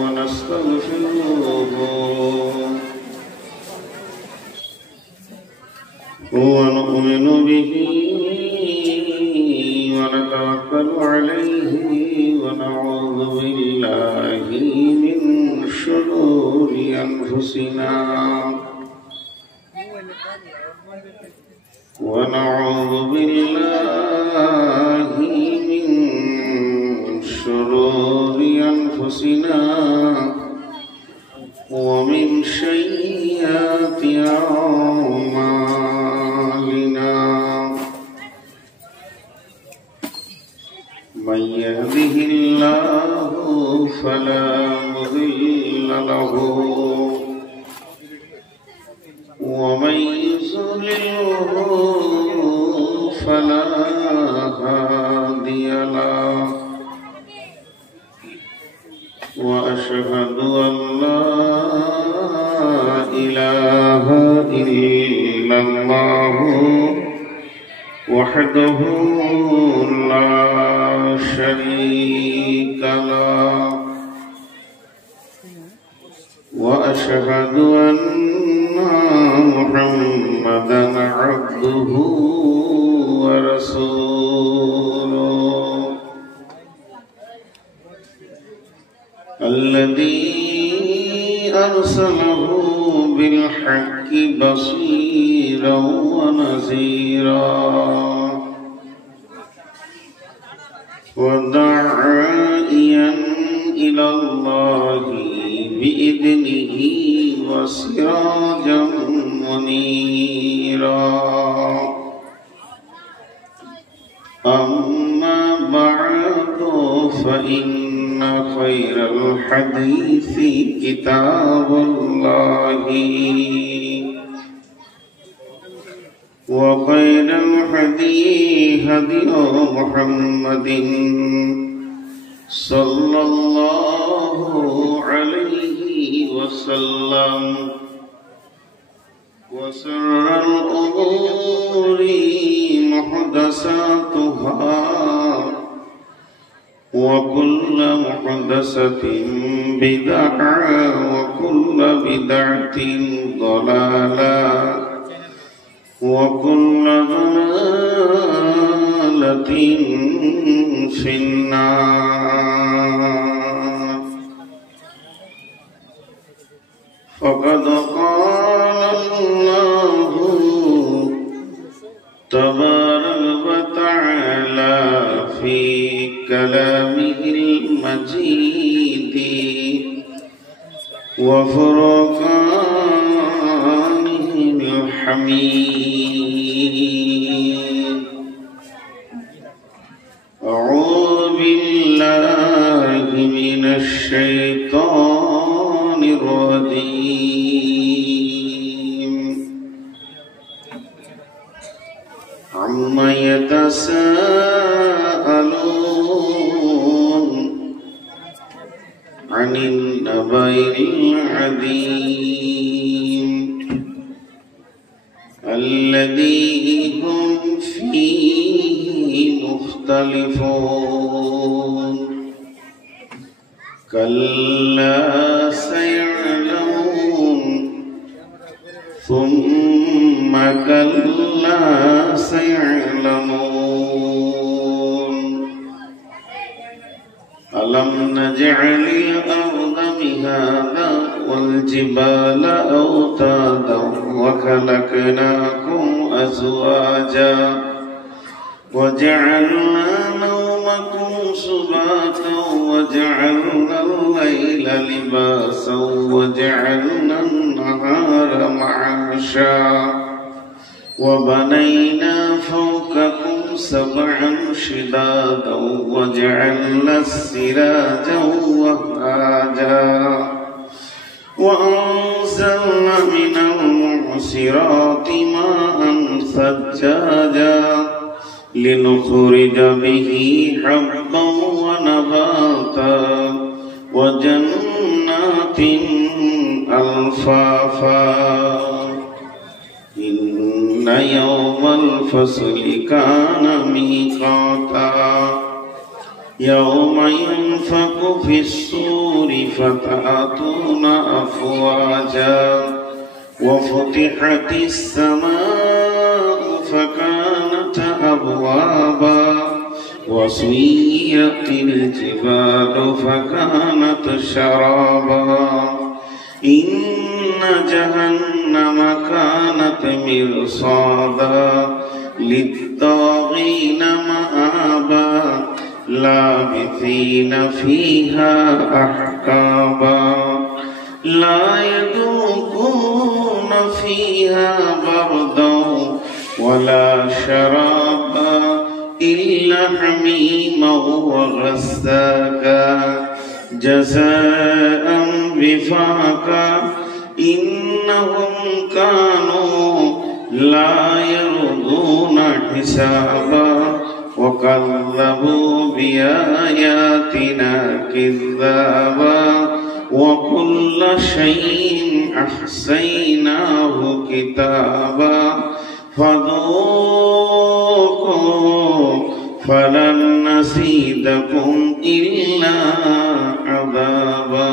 ونستغفره ونؤمن به ونتوكل عليه ونعوذ بالله من شرور أنفسنا ونعوذ بالله من شرور أنفسنا ومن سيئات أعمالنا من يهده الله فلا مضل له ومن يضلله فلا هادي له وأشهد أن لا إله إلا الله وحده لا شريك له وأشهد أن محمدا عبده ورسوله الذي أرسله بالحق بصيرا ونذيرا وداعيا إلى الله بإذنه وسراجا منيرا أما بعد فإن خير الحديث كتاب الله وخير الهدي هدي محمد صلى الله عليه وسلم وشر الأمور محدثاتها وكل محدثة بدعة وكل بدعة ضلالة وكل ضلالة في النار فقد قال الله تبارك وتعالى في كلامه المجيد وفرقانه الحميد أعوذ بالله من الشيطان الرجيم عما يتساءلون عن النبأ العظيم الذي هم فيه مختلفون كلا سيعلمون ثم كلا سيعلمون ألم نجعل الأرض مهادا والجبال أوتادا وخلقناكم أزواجا وجعلنا نومكم سباتا وجعلنا الليل لباسا وجعلنا النهار معاشا وبنينا فوقكم سبعا شدادا وجعلنا السراجا وهاجا وأنزلنا من المعصرات ماء ثجاجا لنخرج به حبا ونباتا وجنات ألفافا إن يوم الفصل كان ميقاتا يوم ينفخ في الصور فتأتون أفواجا وفتحت السماء فكانت أبوابا وسيرت الجبال فكانت شرابا إن جهنم كانت مرصادا للطاغين مآبا لابثين فيها أحقابا لا يذوقون فيها بردا ولا شرابا إلا حميما وغساقا جزاء وفاقا إنهم كانوا لا يرجون حسابا وكذبوا بآياتنا كذابا وكل شيء أحصيناه كتابا فذوقوا فلن نزيدكم إلا عذابا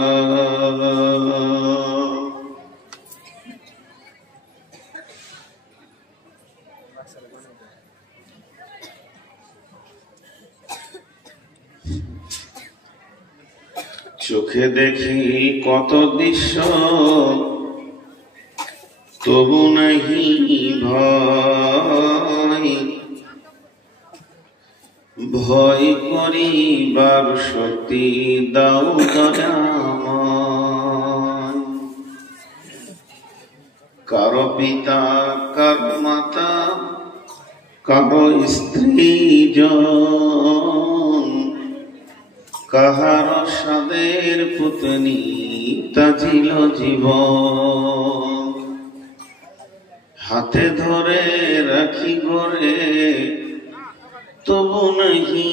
চোখে দেখি কত দৃশ্য তবু নাহি ভয় ভয় করিবার শক্তি দাও দয়াময় কারো পিতা কারো মাতা কারো স্ত্রী জন কাহার সাদের পুতনি তাজিল জীবন হাতে ধরে রাখি ঘরে তবু নাহি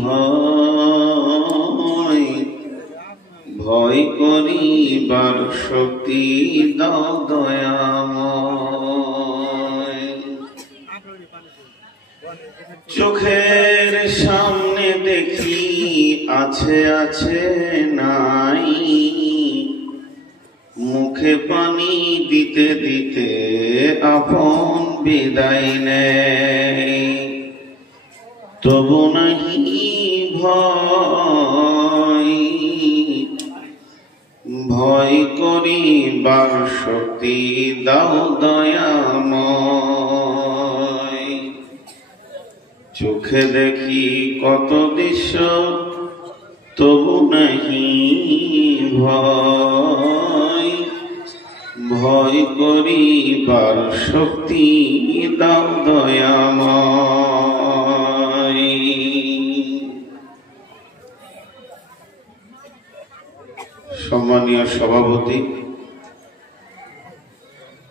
ভয় ভয় করিবার শক্তি দাও দয়াময় চোখের সামনে দেখি আছে আছে নাই মুখে পানি দিতে দিতে আপন বিদায় নেয় তবু নাহি ভয় ভয় করিবার শক্তি দাও দয়াময় চোখে দেখি কত দৃশ্য তবু নাহি ভয় ভয় করিবার শক্তি দাও দয়াময় সম্মানীয় সভাপতি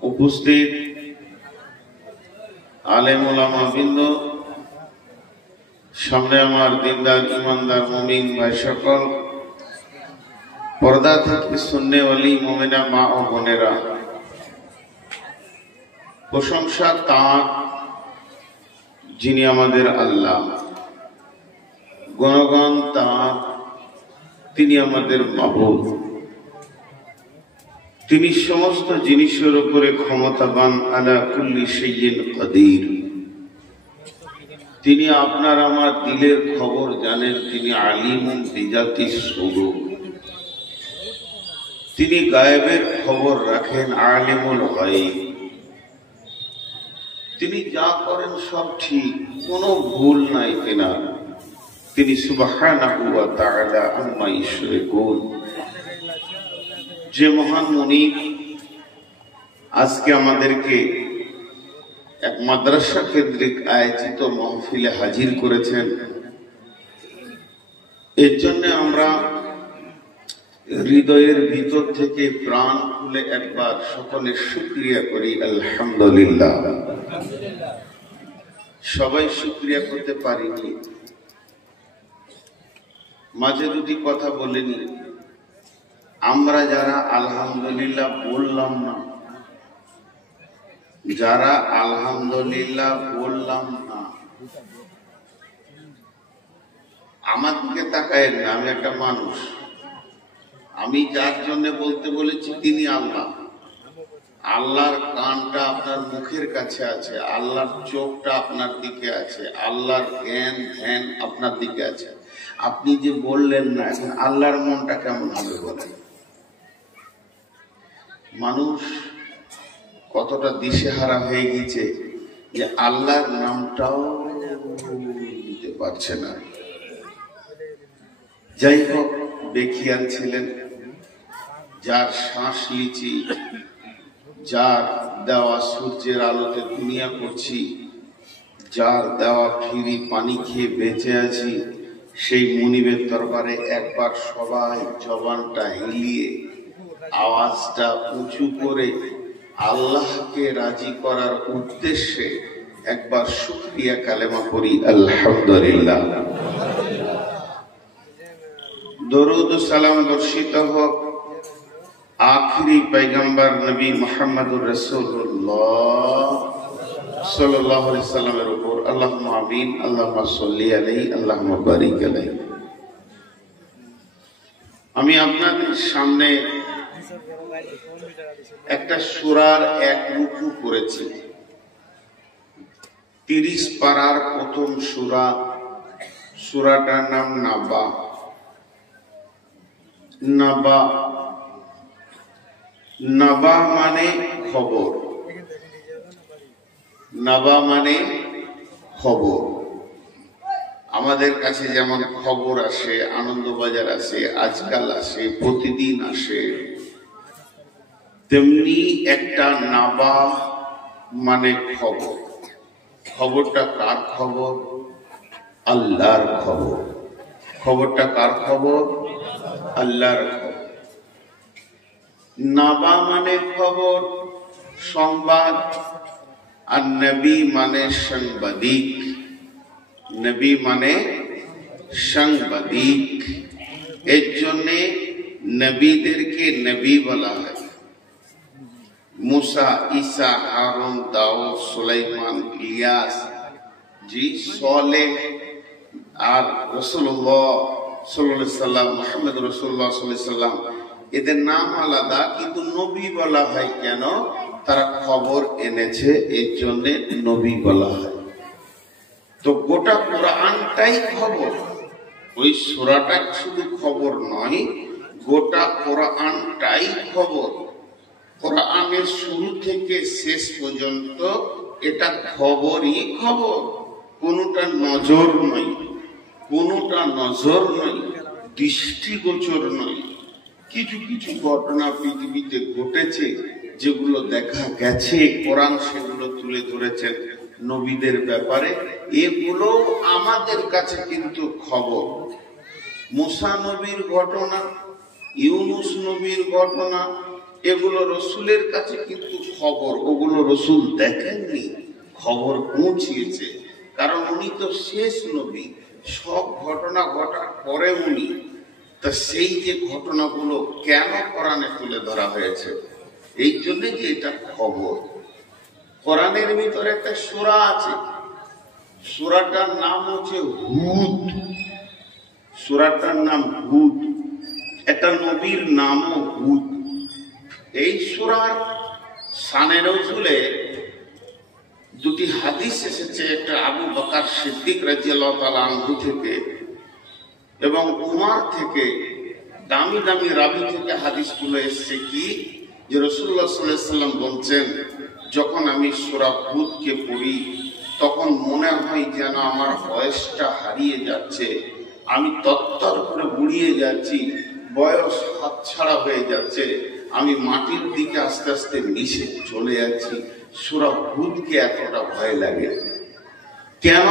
উপস্থিত আলেম ওলামা বৃন্দ সামনে আমার দিনদার ইমানদার মুমিন ভাই সকল পর্দা থেকে সুন্নেওয়ালি মুমিনা মা ও বোনেরা প্রশংসা তাঁর যিনি আমাদের আল্লাহ গুণগান তাঁর তিনি আমাদের মাবুদ তিনি সমস্ত জিনিসের উপরে ক্ষমতাবান আলা কুল্লি শাইইন কাদির তিনি আপনার আমার দিলের খবর জানেন তিনি আলিমুন বিজাতি সুদূর তিনি গায়েবের খবর রাখেন আলিমুল গায়ব তিনি যা করেন সব ঠিক কোনো ভুল নাই তেনার তিনি সুবহানাহু ওয়া তাআলা আম্মা ইউশরিকুন যে মহান মুনিব আজকে আমাদেরকে এক মাদ্রাসা কেন্দ্রিক আয়োজিত মাহফিলে হাজির করেছেন এর জন্য আমরা হৃদয়ের ভিতর থেকে প্রাণ খুলে একবার সকলে শুকরিয়া করি আলহামদুলিল্লাহ সবাই শুকরিয়া করতে পারিনি মাঝে দুটি কথা বলেনি আমরা যারা আলহামদুলিল্লাহ বললাম না যারা আলহামদুলিল্লাহ বললাম না আমার দিকে তাকায় না, আমি একটা মানুষ। আমি যার জন্য বলতে বলেছি তিনি আল্লাহ। আল্লাহর কানটা আপনার মুখের কাছে আছে, আল্লাহর চোখটা আপনার দিকে আছে, আল্লাহর জ্ঞান ধ্যান আপনার দিকে আছে। আপনি যে বললেন না, এখন আল্লাহর মনটা কেমন হবে বলেন? মানুষ কতটা দিশেহারা হয়ে গেছে যে আল্লাহর নামটাও নিতে পারছে না। যাই হোক, বেখিয়াল ছিলেন, যার শ্বাস লিচি, যার দেওয়া সূর্যের আলোতে দুনিয়া করছি, যার দেওয়া ফিরি পানি খেয়ে বেঁচে আছি, সেই মুনিবের দরবারে একবার সবাই জবানটা হিলিয়ে আওয়াজটা উঁচু করে আল্লাহকে রাজি করার উদ্দেশ্যে একবার শুকরিয়া কালেমা পড়ি, আলহামদুলিল্লাহ। দরুদ ও সালাম বর্ষিত হোক আখিরি পয়গম্বর নবী মুহাম্মদুর রাসূলুল্লাহ সাল্লাল্লাহু আলাইহি সাল্লামের উপর। আল্লাহুম্মা আমিন, আল্লাহুম্মা সাল্লি আলাইহি, আল্লাহুম্মা বারিক আলাইহি। আমি আপনাদের সামনে একটা সূরার এক রুকু করেছি। 30 পারার প্রথম সূরা, সূরাটার নাম নাবা। নাবা, নাবা মানে খবর। নাবা মানে খবর। আমাদের কাছে যেমন খবর আসে, আনন্দবাজার আসে, আজকাল আসে, প্রতিদিন আসে, তেমনি একটা নাবা মানে খবর। খবরটা কার খবর? আল্লাহর খবর। খবরটা কার খবর? আল্লাহর খবর। নাবা মানে খবর, সংবাদ। আর নবী মানে সাংবাদিক। নবী মানে সাংবাদিক। এর জন্যে নবীদেরকে নবী বলা হয়। মুসা, ঈসা, হারুন, দাউদ, সুলাইমান, ইলিয়াস, জি সালেহ, আর রাসূলুল্লাহ সাল্লাল্লাহু আলাইহি সাল্লাম, মুহাম্মদ রাসূলুল্লাহ সাল্লাল্লাহু আলাইহি সাল্লাম, এদের নাম আলাদা, কিন্তু নবী বলা হয় কেন? তারা খবর এনেছে, এর জন্য নবী বলা হয়। তো গোটা কোরআনটাই খবর। ওই সূরাটা শুধু খবর নয়, গোটা কোরআনটাই খবর। কোরআনের শুরু থেকে শেষ পর্যন্ত এটা খবরই খবর। কোনটা নজর নয়, কোনটা নজর নয়, দৃষ্টিগোচর নয়। কিছু কিছু ঘটনা পৃথিবীতে ঘটেছে যেগুলো দেখা গেছে, কোরআন সেগুলো তুলে ধরেছেন নবীদের ব্যাপারে। এগুলো আমাদের কাছে কিন্তু খবর। মুসা নবীর ঘটনা, ইউনুস নবীর ঘটনা, এগুলো রসুলের কাছে কিন্তু খবর। ওগুলো রসুল দেখেননি, খবর পৌঁছিয়েছে, কারণ উনি তো শেষ নবী। সব ঘটনা ঘটার পরে উনি, তা সেই যে ঘটনাগুলো কেন কোরআনে তুলে ধরা হয়েছে, এই জন্য যে এটা খবর। কোরআনের ভিতরে একটা সূরা আছে, সূরাটার নাম হচ্ছে হুদ। সূরাটার নাম হুদ। একটা নবীর নামও হুদ। এই সূরার শানে নজুলে দুটি হাদিস এসেছে, একটা আবু বকর সিদ্দিক রাদিয়াল্লাহু তাআলা আনহু থেকে এবং উমর থেকে। দামি দামি রাবি থেকে হাদিসগুলো এসেছে কি, যে রাসূলুল্লাহ সাল্লাল্লাহু আলাইহি সাল্লাম বলছেন, যখন আমি সূরা হুদকে পড়ি তখন মনে হয় যেন আমার বয়সটা হারিয়ে যাচ্ছে, আমি তত্তর করে বুড়িয়ে যাচ্ছি, বয়স হাতছাড়া হয়ে যাচ্ছে, আমি মাটির দিকে আস্তে আস্তে মিশে চলে যাচ্ছি। সূরা হুদকে এতটা ভয় লাগে কেন?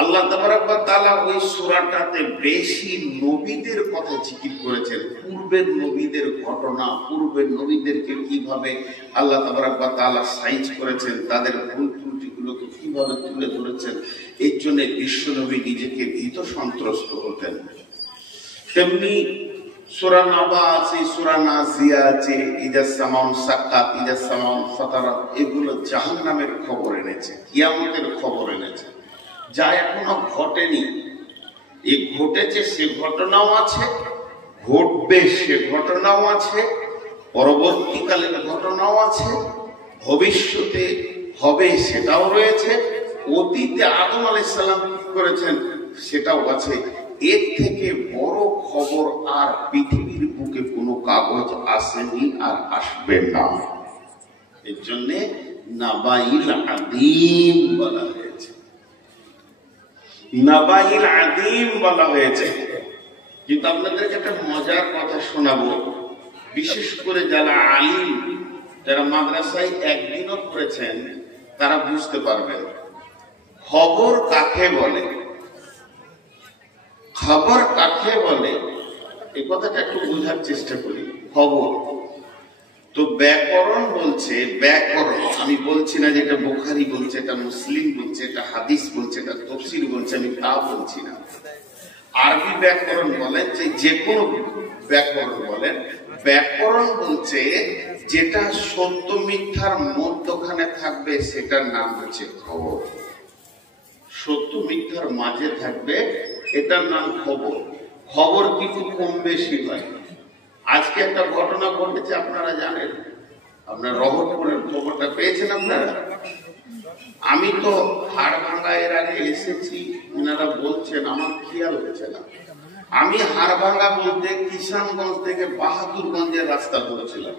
আল্লাহ তাবারক ওয়া তাআলা ওই সূরাটাতে বেশি নবীদের কথা জিকির করেছেন, পূর্বের নবীদের ঘটনা, পূর্বের নবীদেরকে কিভাবে আল্লাহ তাবারক ওয়া তাআলা সাইজ করেছেন, তাদের ভুল ত্রুটিগুলোকে কিভাবে তুলে ধরেছেন। এর জন্য বিশ্বনবী নিজেকে ভীত সন্ত্রস্ত হতেন। তেমনি সূরা নাবা আছে, সূরা নাজিয়া আছে, ইদা সামাউ সাক্কাত, ইদা সামাউ ফাতারাত, এগুলো জাহান্নামের খবর এনেছে, কিয়ামতের খবর এনেছে, যা এখনো ঘটেনি। এই ঘটেছে সে ঘটনাও আছে, ঘটবে সে ঘটনাও আছে, পরবর্তীকালীন ঘটনাও আছে, ভবিষ্যতে হবে সেটাও রয়েছে, অতীতে আদম আলাইহিস সালাম কি করেছেন সেটাও আছে। এর থেকে বড় খবর আর পৃথিবীর বুকে কোনো কাগজ আসেনি আর আসবে না। এর জন্য নাবাইল আদিম বলা হয়েছে, নাবাইল আদিম বলা হয়েছে। কিন্তু আপনাদেরকে একটা মজার কথা শোনাবো, বিশেষ করে যারা আলিম, যারা মাদ্রাসায় একদিনও পড়েছেন তারা বুঝতে পারবেন খবর কাকে বলে। খবর কাকে বলে এই কথাটা একটু বোঝার চেষ্টা করি। খবর তো ব্যাকরণ বলছে, ব্যাকরণ আমি বলছি না যে এটা বুখারী বলছে, এটা মুসলিম বলছে, এটা হাদিস বলছে, এটা তাফসীর বলছে, আমি তা বলছি না। আরবি ব্যাকরণ বলেন যে কোনো ব্যাকরণ বলেন, ব্যাকরণ বলছে যেটা সত্য মিথ্যার মধ্যখানে থাকবে সেটার নাম হচ্ছে খবর। সত্য মিথ্যার মাঝে থাকবে এটার নাম খবর। খবর কিন্তু কম বেশি হয়। আজকে একটা ঘটনা ঘটেছে আপনারা জানেন, আপনার রহমতপুরের খবরটা পেয়েছেন আপনারা। আমি তো হাড়ভাঙ্গা এর আগে এসেছি, ওনারা বলছেন, আমার খেয়াল হচ্ছে না। আমি হাড়ভাঙ্গা বলতে কিষানগঞ্জ থেকে বাহাদুরগঞ্জের রাস্তা ধরেছিলাম।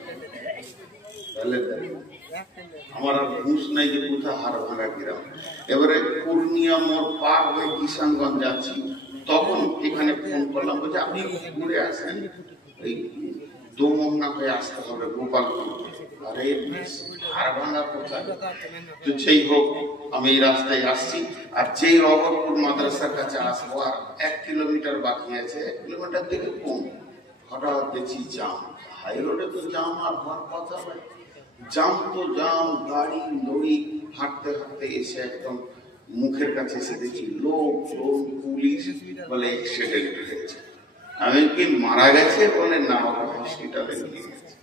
আমার আর হুঁশ নাই যে কোথায় হাড়ভাঙ্গা গ্রাম। এবারে পূর্ণিয়া মোড় পার হয়ে কিষানগঞ্জ যাচ্ছি, তখন এখানে ফোন করলাম, বলছে আপনি ঘুরে আসেন, এই দোমনা হয়ে আসতে হবে গোপালপুর। আরে হাড়ভাঙ্গা কোথায়? তো যেই হোক আমি এই রাস্তায় আসছি, আর যেই রহমতপুর মাদ্রাসার কাছে আসবো আর 1 কিলোমিটার বাকি আছে, 1 কিলোমিটার থেকে কম, হঠাৎ দেখছি জাম। হাই রোডে তো জাম আর হওয়ার কথা নয়, জাম তো জাম, গাড়ি লরি হাঁটতে হাঁটতে এসে একদম মুখের কাছে এসে দেখি লোক, পুলিশ বলে অ্যাক্সিডেন্ট হয়েছে। আমি কি মারা গেছে বলে না, হসপিটালে নিয়ে গেছে।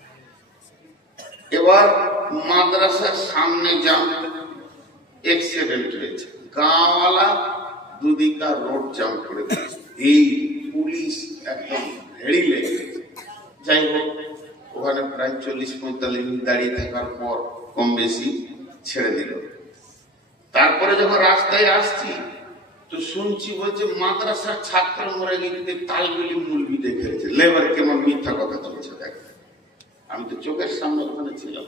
এবার মাদ্রাসার সামনে জাম, অ্যাক্সিডেন্ট হয়েছে, গাঁওয়ালা দুদিকা রোড জাম করে দিয়েছে, এই পুলিশ একদম হেড়ি লেগে গেছে। যাই হোক ওখানে প্রায় 40-45 মিনিট দাঁড়িয়ে থাকার পর কম বেশি ছেড়ে দিল। তারপরে যখন রাস্তায় আসছি তো শুনছি বলছে মাদ্রাসার ছাত্র মরে গিয়ে তালগুলি মুলবি দেখেছে। লেবার কেমন মিথ্যা কথা চলছে দেখ। আমি তো চোখের সামনে ওখানে ছিলাম।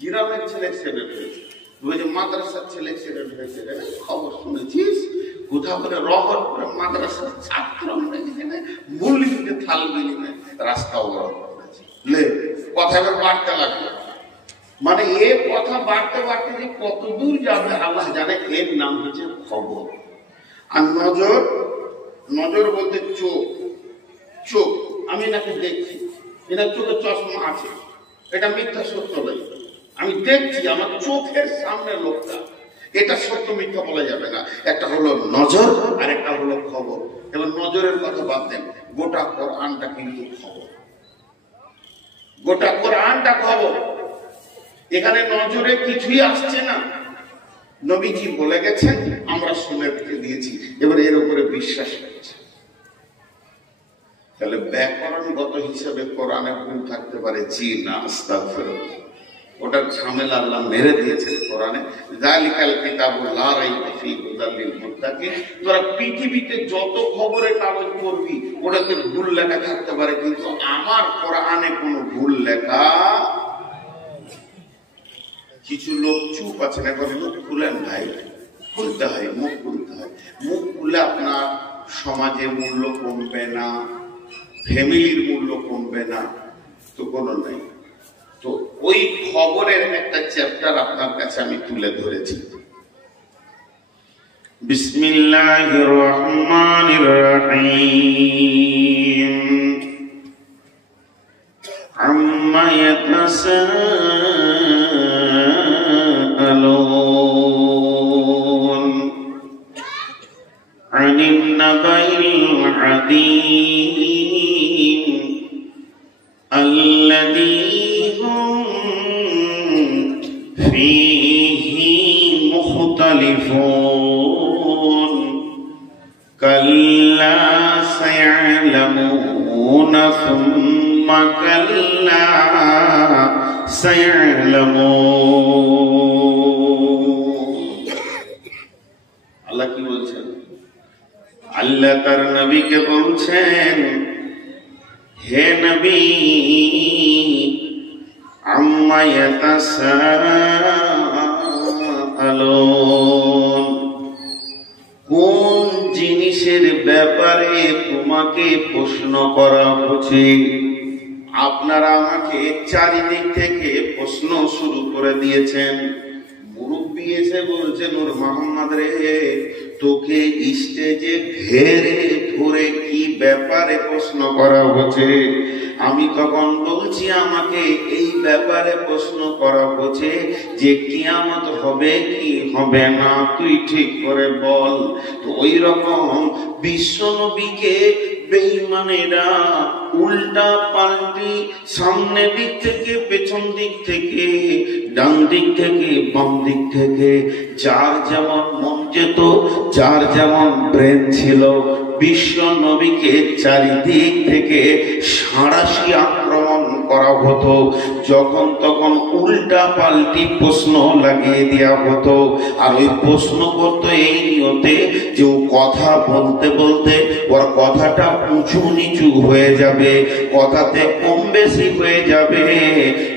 গ্রামের ছেলে অ্যাক্সিডেন্ট হয়েছে, বলছে মাদ্রাসার ছেলে অ্যাক্সিডেন্ট হয়েছে, খবর শুনেছিস? কোথাও করে রহমতপুরে মাদ্রাসার ছাত্র মরে গেছে, মুলবিকে তালগুলি রাস্তা অবরোধ করেছে। কথা এবার বাড়তে লাগলো, মানে এ কথা বাড়তে বাড়তে যে কত দূর যাবে আল্লাহ জানে। এর নাম হচ্ছে খবর। আর নজর, নজর বলতে চোখ। চোখ আমি নাকি দেখছি, এনার চোখে চশমা আছে, এটা মিথ্যা সত্য নয়। আমি দেখছি আমার চোখের সামনে লোকটা, এটা সত্য মিথ্যা বলা যাবে না। একটা হলো নজর আর একটা হলো খবর। এবার নজরের কথা বাদ দেন, গোটা কোরআনটা কিন্তু খবর, গোটা কোরআনটা খবর। এখানে নজরে কিছুই আসছে না, নবীজি বলে গেছেন, আমরা শুনে রেখে দিয়েছি, এবার এর উপরে বিশ্বাস করছে। তাহলে ব্যাকরণগত হিসেবে কোরআনে ভুল থাকতে পারে, জি না, আস্তাগফিরুল্লাহ, ওটার ঝামেলা আল্লাহ মেরে দিয়েছেন কোরআনে। যালিকাল কিতাবুল লা রাইবা ফীহি হুদাল লিল মুত্তাকিন। তোরা পৃথিবীতে যত খবরের কাগজ পড়বি ওটাতে ভুল লেখা থাকতে পারে, কিন্তু আমার কোরআনে কোনো ভুল লেখা। কিছু লোক চুপ আছেন, একবার মুখ খুলেন ভাই, খুলতে হয়, মুখ খুলতে হয়। মুখ খুলে আপনার সমাজের মূল্য কমবে না, ফ্যামিলির মূল্য কমবে না, তো কোনো নাই। তো ওই খবরের একটা চ্যাপ্টার আপনার কাছে আমি তুলে ধরেছি। বিসমিল্লাহির রহমানির রহিম। আম্মা ইয়াতাসাআলুন আনিন নাবাইল আযীম আল্লাযী فيه مختلفون كلا سيعلمون ثم كلا سيعلمون আল্লাহ কি বলছেন? আল্লাহ তার নবীকে বলছেন, হে নবী, আম্মা ইয়াতাসাআলুন, কোন জিনিসের ব্যাপারে তোমাকে প্রশ্ন করা হচ্ছে? আপনারা আমাকে চারিদিক থেকে প্রশ্ন শুরু করে দিয়েছেন। মুরব্বী এসে বলছেন, ওর মোহাম্মদ রে, তোকে স্টেজে ঘেরে ধরে কি ব্যাপারে প্রশ্ন করা হচ্ছে? আমি তখন বলছি, আমাকে এই ব্যাপারে প্রশ্ন করা হচ্ছে যে কিয়ামত হবে কি হবে না, তুই ঠিক করে বল। তো ওই রকম বিশ্ব নবীকে বেঈমানেরা উল্টা পাল্টি, সামনের দিক থেকে, পেছন দিক থেকে, ডান দিক থেকে, বাম দিক থেকে, যার যেমন মন যেত, যার যেমন ব্রেন ছিল, বিশ্ব নবীকে চারিদিক থেকে সাঁড়াশি আক্রমণ করা হতো। যখন তখন উল্টা পাল্টি প্রশ্ন লাগিয়ে দেওয়া হতো। আর ওই প্রশ্ন করতো এই নিয়তে যে ও কথা বলতে বলতে ওর কথাটা উঁচু নিচু হয়ে যাবে, কথাতে কম বেশি হয়ে যাবে,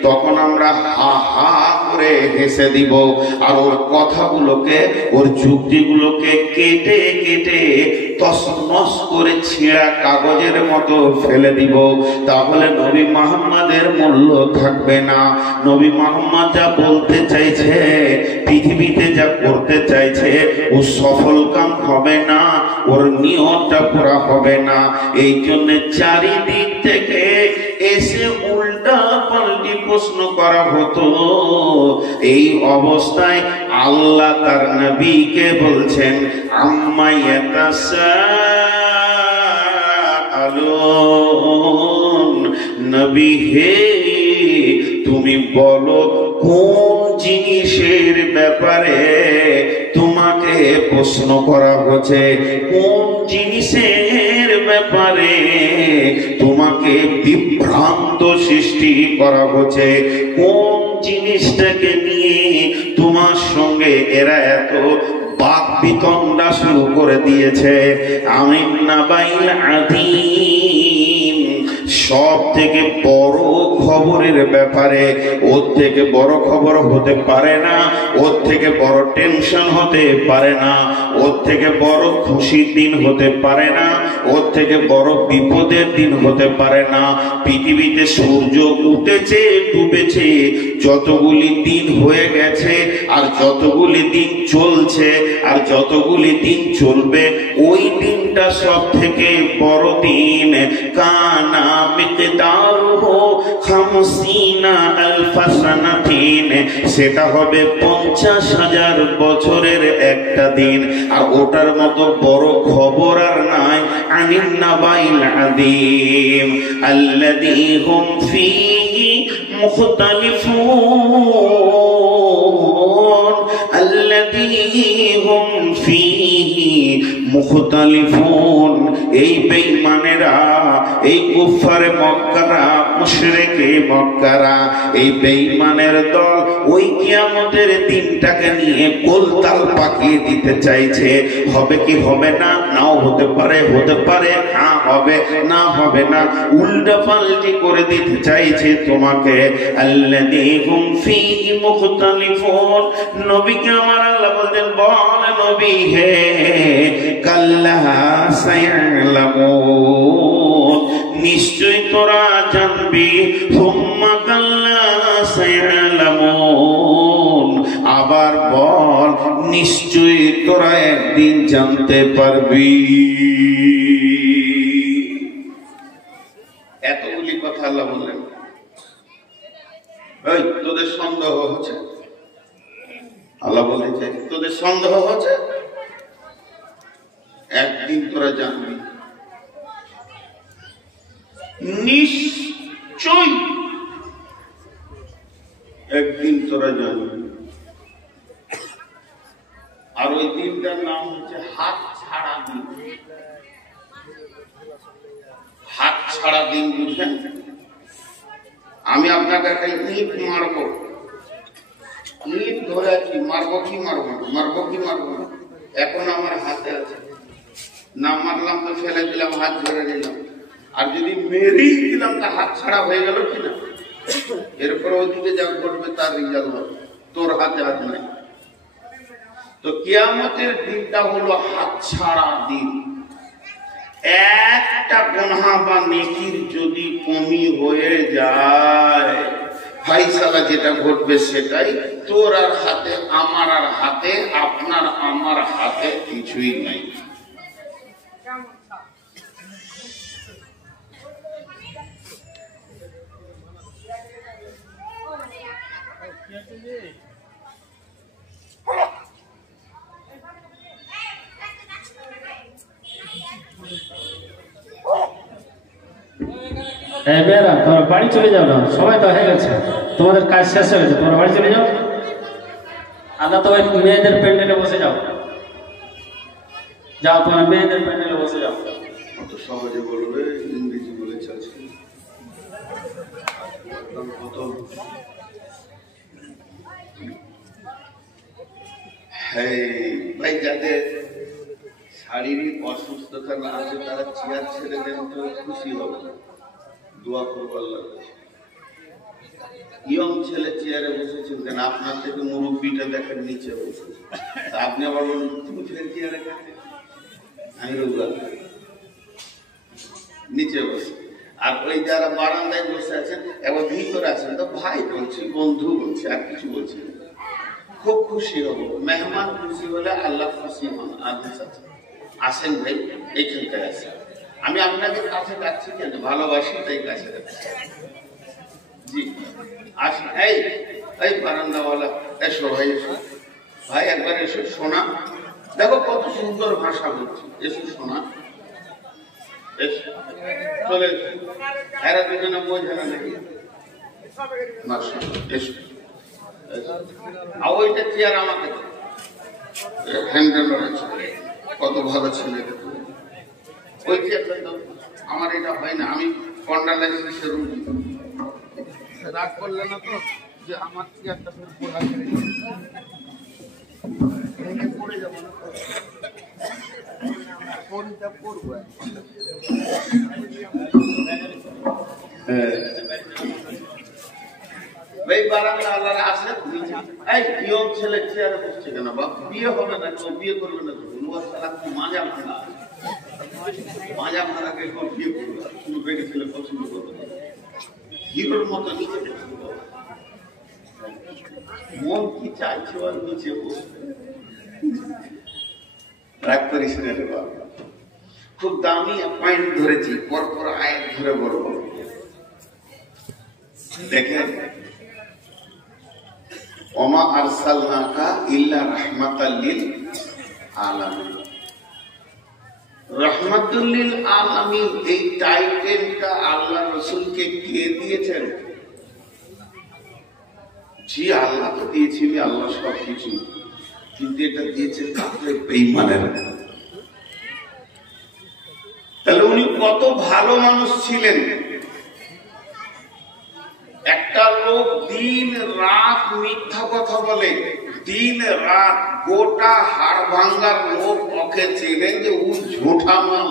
তখন আমরা হা হা করে হেসে দিব। আর ওর কথাগুলোকে, ওর যুক্তিগুলোকে কেটে কেটে তছনছ করে ছিঁড়া কাগজের মতো ফেলে দিব। তাহলে নবী মুহাম্মাদের মূল্য থাকবে না। নবী মুহাম্মদ যা বলতে চাইছে, পৃথিবীতে যা করতে চাইছে, ও সফল কাম হবে না, ওর নিয়তটা পুরা হবে না। এই জন্য চারিদিক থেকে এসে উল্টা পাল্টি প্রশ্ন করা হতো। এই অবস্থায় আল্লাহ তার নবীকে বলছেন, আম্মা ইয়াতাসাআলুন, নবী হে, তুমি বলো কোন জিনিসের ব্যাপারে তোমাকে প্রশ্ন করা হচ্ছে? কোন জিনিসের ব্যাপারে তোমাকে বিভ্রান্ত সৃষ্টি করা হচ্ছে? কোন জিনিসটাকে নিয়ে তোমার সঙ্গে এরা এত বাক বিতণ্ডা শুরু করে দিয়েছে? আমিন নাবাইল আযীম, সব থেকে বড় খবরের ব্যাপারে, ওর থেকে বড় খবর হতে পারে না, ওর থেকে বড় টেনশন হতে পারে না, ওর থেকে বড় খুশির দিন হতে পারে না, ওর থেকে বড় বিপদের দিন হতে পারে না। পৃথিবীতে সূর্য উঠেছে ডুবেছে, যতগুলি দিন হয়ে গেছে, আর যতগুলি দিন চলছে, আর যতগুলি দিন চলবে, ওই দিনটা সব থেকে বড় দিন। কানা মিকদারুহু 50 আলফা সানাতিন, সেটা হবে 50,000 বছরের একটা দিন। আর ওটার মতো বড় খবর আর নাই। আনিন নাবাইল আযীম আল্লাযী হুম ফীহি মুখতালিফুন, আল্লাযী হুম ফীহি মুখতালিফুন। এই বেঈমানেরা, এই কুফারে মক্কারা, মুশরিকে মক্কারা, এই বেঈমানের দল ওই কিয়ামতের দিনটাকে নিয়ে গোলতাল পাকিয়ে দিতে চাইছে। হবে কি হবে না, নাও হতে পারে, হতে পারে, হ্যাঁ হবে, না হবে না, উল্টা পাল্টি করে দিতে চাইছে তোমাকে। আল্লাযী হুম ফীহি মুখতালিফুন, নবীকে আমার আল্লাহ বলতেন, বল নবী হে, কাল্লা সায়ালামুন, নিশ্চয় তোরা জানবি, সুম্মা কাল্লা সায়ালামুন, আবার বল নিশ্চয় তোরা একদিন জানতে পারবি। এতগুলি কথা আল্লাহ বললেন। এই তোদের সন্দেহ হচ্ছে? আল্লাহ বলেছে তোদের সন্দেহ হচ্ছে, একদিন তোরা জানবি, নিশ্চয় একদিন তোরা জানবি। আর ওই দিনটার নাম হচ্ছে হাত ছাড়া দিন। ছাড়া দিন বুঝেন? আমি আপনাকে একটা ইট মারবো, ইট ধরে আছি, মারবো কি মারবো না, মারবো কি মারবো না, এখন আমার হাতে আছে, না মারলাম তো ফেলে দিলাম, হাত ধরে নিলাম। আর যদি মেরেই দিলাম তা হাত ছাড়া হয়ে গেল কিনা, এরপরে ওদিকে যা করবে তার রেজাল্ট হবে, তোর হাতে হাত নাই। তো কিয়ামতের দিনটা হলো হাত ছাড়া দিন। একটা গুনাহ বা নেকির যদি কমি হয়ে যায়, ফাইসালা যেটা ঘটবে সেটাই, তোর আর হাতে, আমার আর হাতে, আপনার আমার হাতে কিছুই নাই। মেয়েরা তোমরা বাড়ি চলে যাও না, সময় তো হয়ে গেছে, তোমাদের কাজ শেষ হয়ে গেছে, তোমরা বাড়ি চলে যাও। আদা তো মেয়েদের প্যান্ডেলে বসে যাও, যাও তোমরা মেয়েদের প্যান্ডেলে বসে যাও। অত সহজে বলবে, ইংরেজি বলে চলছে। ভাই যাদের শারীরিক অসুস্থতা না আছে তারা চেয়ার ছেড়ে দেন তো খুশি হবে, দোয়া করবো আল্লাহ। ইয়ং ছেলে চেয়ারে বসেছেন কেন? আপনার থেকে মুরব্বীটা দেখেন নিচে বসেছে, আপনি আবার বলুন তুমি ফের চেয়ারে কেন? আমি রোগা নিচে বসে, আর ওই যারা বারান্দায় বসে আছেন এবং ভিতরে আছেন তো ভাই বলছি, বন্ধু বলছি, আর কিছু বলছি না। খুব খুশি হব, মেহমান খুশি হলে আল্লাহ খুশি হন। আসেন ভাই, এইখানটায় আসেন। আমি আপনাকে কাছে ডাকছি কেন? ভালোবাসি তাই কাছে ডাকছি। জি আসেন। এই বারান্দাওয়ালা, এসো ভাই, এসো ভাই, একবার এসো শোনা। দেখো কত সুন্দর ভাষা বলছি, এসো শোনা, এসো চলে এসো। এরা দুজনে বোঝে না নাকি? এসো। ওইটা চেয়ার আমাকে হ্যান্ডেল আছে, কত ভালো ছিল ওই চেয়ারটা তো আমার। এটা হয় না, আমি কন্ডালাইসিসের রুগী। রাগ করলে না তো যে আমার চেয়ারটা ফের পোড়া ভেঙে পড়ে যাবো না, কোনটা করবো? ছেলে চেয়ারে বসছে কেন? বাপ বিয়ে হবে না, কেউ বিয়ে করবে না, মাজা ভাঙা, মাজা ভাঙাকে বিয়ে করবে, শুধু বেড়ে ছেলে পছন্দ করবে, হিরোর মতো নিচে মন কি চাইছে ওর নিচে বসবে। রাগ করিস রে বাবা, খুব দামি পয়েন্ট ধরেছি, পরপর আয়াত ধরে বলবো। দেখেন, ওমা আরসালনাকা ইল্লা রাহমাতাল লিল আলামিন। রাহমাতুল লিল আলামিন এই টাইটেলটা আল্লাহ রাসূলকে কে দিয়েছেন? জি আল্লাহ তো দিয়েছেন, আল্লাহ সবকিছু, কিন্তু এটা দিয়েছেন কাফের বেঈমানেরা। তাহলে উনি কত ভালো মানুষ ছিলেন। একটা লোক দিন রাত মিথ্যা কথা বলে, দিন রাত, গোটা হাড় ভাঙ্গার লোক ওকে চেনেন যে ও ঝুঠা মাল।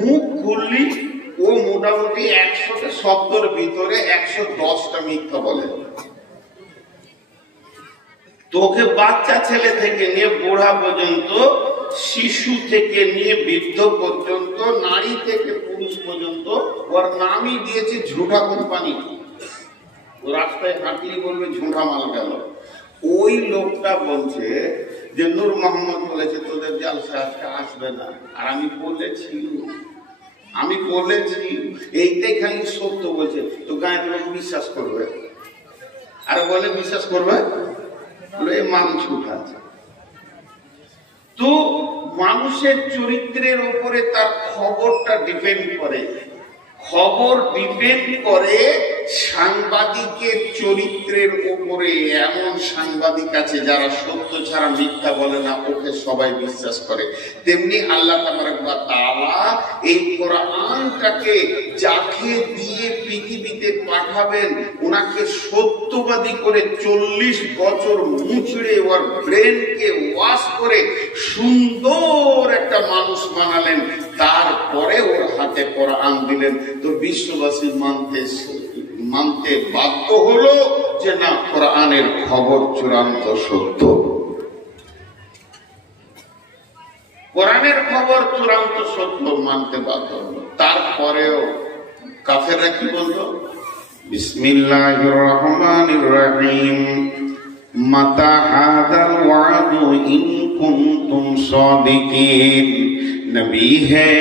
মুখ খুললি ও মোটামুটি 100টা শব্দের ভিতরে 110টা মিথ্যা বলে। তোকে বাচ্চা ছেলে থেকে নিয়ে বুড়া পর্যন্ত, শিশু থেকে নিয়ে বৃদ্ধ পর্যন্ত, নারী থেকে পুরুষ পর্যন্ত ওর নামই দিয়েছে ঝুঠা কোম্পানি। ও রাস্তায় হাঁটলি বলবে ঝুঠা মাল গেল। ওই লোকটা বলছে যে নূর মোহাম্মদ বলেছে তোদের জালসা আজকে আসবে না, আর আমি বলেছি এইটাই খালি সত্য বলছে, তো গায়ের লোক বিশ্বাস করবে। আর বলে বিশ্বাস করবে, এই মানুষ উঠাচ্ছে। তো মানুষের চরিত্রের উপরে তার খবরটা ডিপেন্ড করে। খবর ডিপেন্ড করে সাংবাদিকের চরিত্রের উপরে। এমন সাংবাদিক আছে যারা সত্য ছাড়া মিথ্যা বলে না, ওকে সবাই বিশ্বাস করে। তেমনি আল্লাহ তাআলা এই কোরআনটাকে যাকে দিয়ে পৃথিবীতে পাঠাবেন ওনাকে সত্যবাদী করে 40 বছর মুচড়ে ওর ব্রেনকে ওয়াশ করে সুন্দর একটা মানুষ বানালেন, তারপরে ওর হাতে কোরআন দিলেন। তো বিশ্ববাসী মানতে বাধ্য হলো যে না, কোরআনের খবর চূড়ান্ত সত্য। কোরআনের খবর চূড়ান্ত সত্য মানতে বাধ্য হলো। তারপরেও কাফেররা কি বলতো? বিসমিল্লাহির রহমানির রহিম, মাতা হাদাল ওয়াদু ইন কুনতুম সাদিকিন। নবী হে,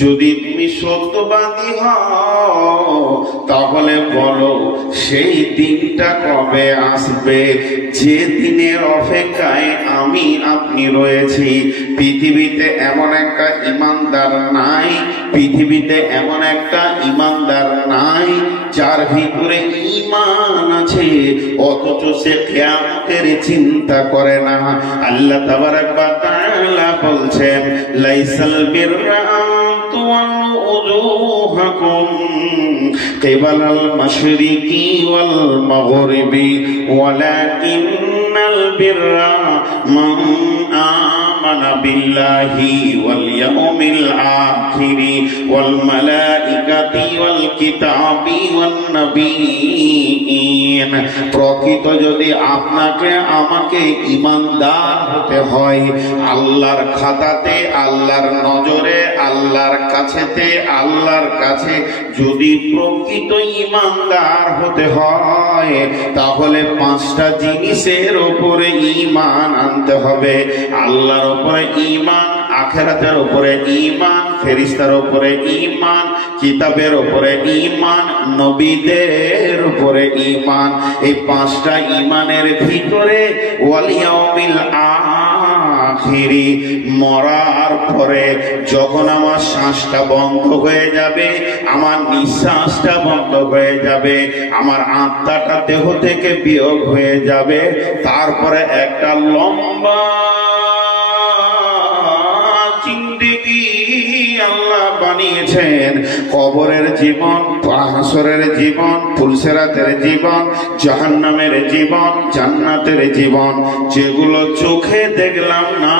যদি তুমি সত্যবাদী হও তাহলে বলো সেই দিনটা কবে আসবে, যে দিনের অপেক্ষায় আমি আপনি রয়েছি। পৃথিবীতে এমন একটা ইমানদার নাই, পৃথিবীতে এমন একটা ইমানদার নাই যার ভিতরে ঈমান আছে অথচ সে কিয়ামতের চিন্তা করে না। আল্লাহ তাবারাক ওয়া তাআলা বলছেন, লাইসাল বিররা তুওয়াল্লু উজুহাকুম কিবালাল মাশরিকি ওয়াল মাগরিবি ওয়ালাকিন্নাল বিররা মান আমানা বিল্লাহি ওয়াল ইয়াউমিল আখিরি ওয়াল মালাইকাতি ওয়াল কিতাবি ওয়ান নাবিয়িন। প্রকৃত যদি আপনাকে আমাকে ঈমানদার হতে হয়, আল্লাহর খাতাতে, আল্লাহর নজরে, আল্লাহর কাছেতে, আল্লাহর কাছে যদি প্রকৃত ঈমানদার হতে হয় তাহলে 5টা জিনিসের উপরে ঈমান আনতে হবে। আল্লাহর উপরে ঈমান, আখিরাতের উপরে ঈমান, ফেরেশতার উপরে ঈমান, কিতাবের উপরে ঈমান, নবীদের উপরে ঈমান। এই 5টা ঈমানের ভিতরে ওয়াল ইয়াউমিল আখিরি, মরার পরে যখন আমার শ্বাসটা বন্ধ হয়ে যাবে, আমার নিঃশ্বাসটা বন্ধ হয়ে যাবে, আমার আত্মাটা দেহ থেকে বিয়োগ হয়ে যাবে, তারপরে একটা লম্বা জিন্দেগি আল্লাহ বানিয়েছেন। কবরের জীবন, হাসরের জীবন, পুলসেরাতের জীবন, জাহান্নামের জীবন, জান্নাতের জীবন, যেগুলো চোখে দেখলাম না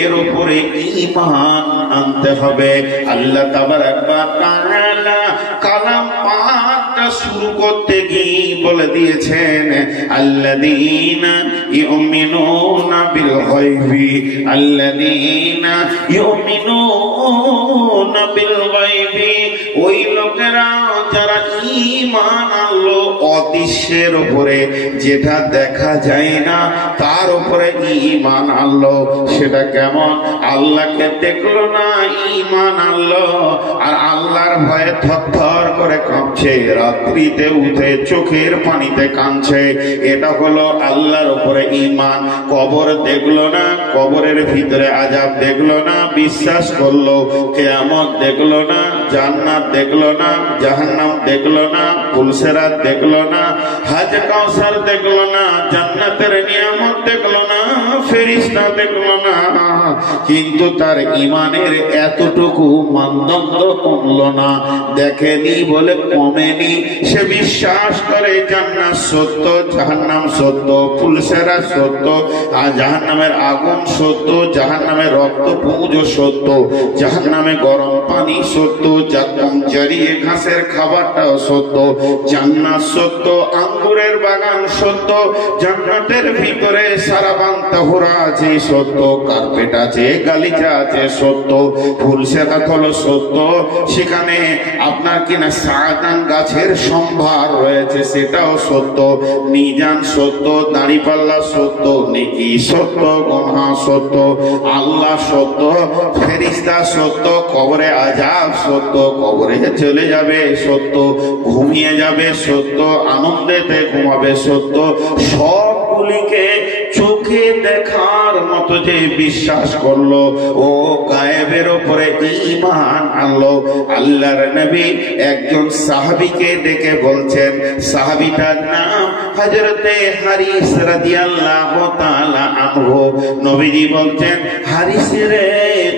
এর উপরে ঈমান আনতে হবে। আল্লাহ তাবারাক ওয়া তাআলা কালাম পাঠটা শুরু করতে গিয়ে বলে দিয়েছেন, আল্লাযীনা ইউমিনুনা বিল গায়বি, আল্লাযীনা ইউমিনুনা বিল গায়বি, ওই লোকেরা যারা ঈমান আনলো অদৃশ্যের উপরে, যেটা দেখা যায় না তার উপরে ঈমান আনলো। সেটা কেমন? আল্লাহকে দেখলো না, ঈমান আনলো, আর আল্লাহর ভয়ে থরথর করে কাঁপছে, রাত্রিতে উঠে চোখের পানিতে কাঁদছে। এটা হলো আল্লাহর উপরে ঈমান। কবর দেখলো না, কবরের ভিতরে আযাব দেখলো না, বিশ্বাস করলো। কিয়ামত দেখলো না, জান্নাত দেখলো না, জাহান্নাম দেখলো না, পুলসেরাত দেখলো না, হাজ কাউসার দেখলো না, জান্নাতের নিয়ামত দেখলো না, ফেরেশতা দেখলো না, কিন্তু তার ঈমানের এতটুকু মানদণ্ড কমলো না। দেখেনি বলে কমেনি, সে বিশ্বাস করে জান্নাত সত্য, জাহান্নাম সত্য, পুলসেরাত সত্য, আর জাহান্নামের আগুন সত্য, জাহান্নামের রক্তপুঞ্জ সত্য, জাহান্নামে গরম পানি সত্য, জারিয়ে ঘাসের খাবারটাও সত্য, জান্নাত সত্য, আঙ্গুরের বাগান সত্য, জান্নাতের ভিতরে সারাবান তাহুরা আছে সত্য, কার্পেট আছে, গালিচা আছে সত্য, ফুলসেরাত হলো সত্য, সেখানে আপনার কিনা সাদান গাছের সম্ভার রয়েছে সেটাও সত্য, মিজান সত্য, দাঁড়িপাল্লা সত্য, নেকি সত্য, গুনাহ সত্য, আল্লাহ সত্য, ফেরেশতা সত্য, কবরে আযাব সত্য, কবরে চলে যাবে সত্য, ঘুমিয়ে যাবে সত্য, আনন্দেতে ঘুমাবে সত্য। সবগুলিকে চোখে দেখার মতো যে বিশ্বাস করলো, ও গায়েবের উপরে ঈমান আনলো। আল্লাহর নবী একজন সাহাবীকে ডেকে বলছেন, সাহাবীটার নাম হযরতে হারিস রাদিয়াল্লাহু তাআলা আনহু। নবীজি বলছেন, হারিস রে,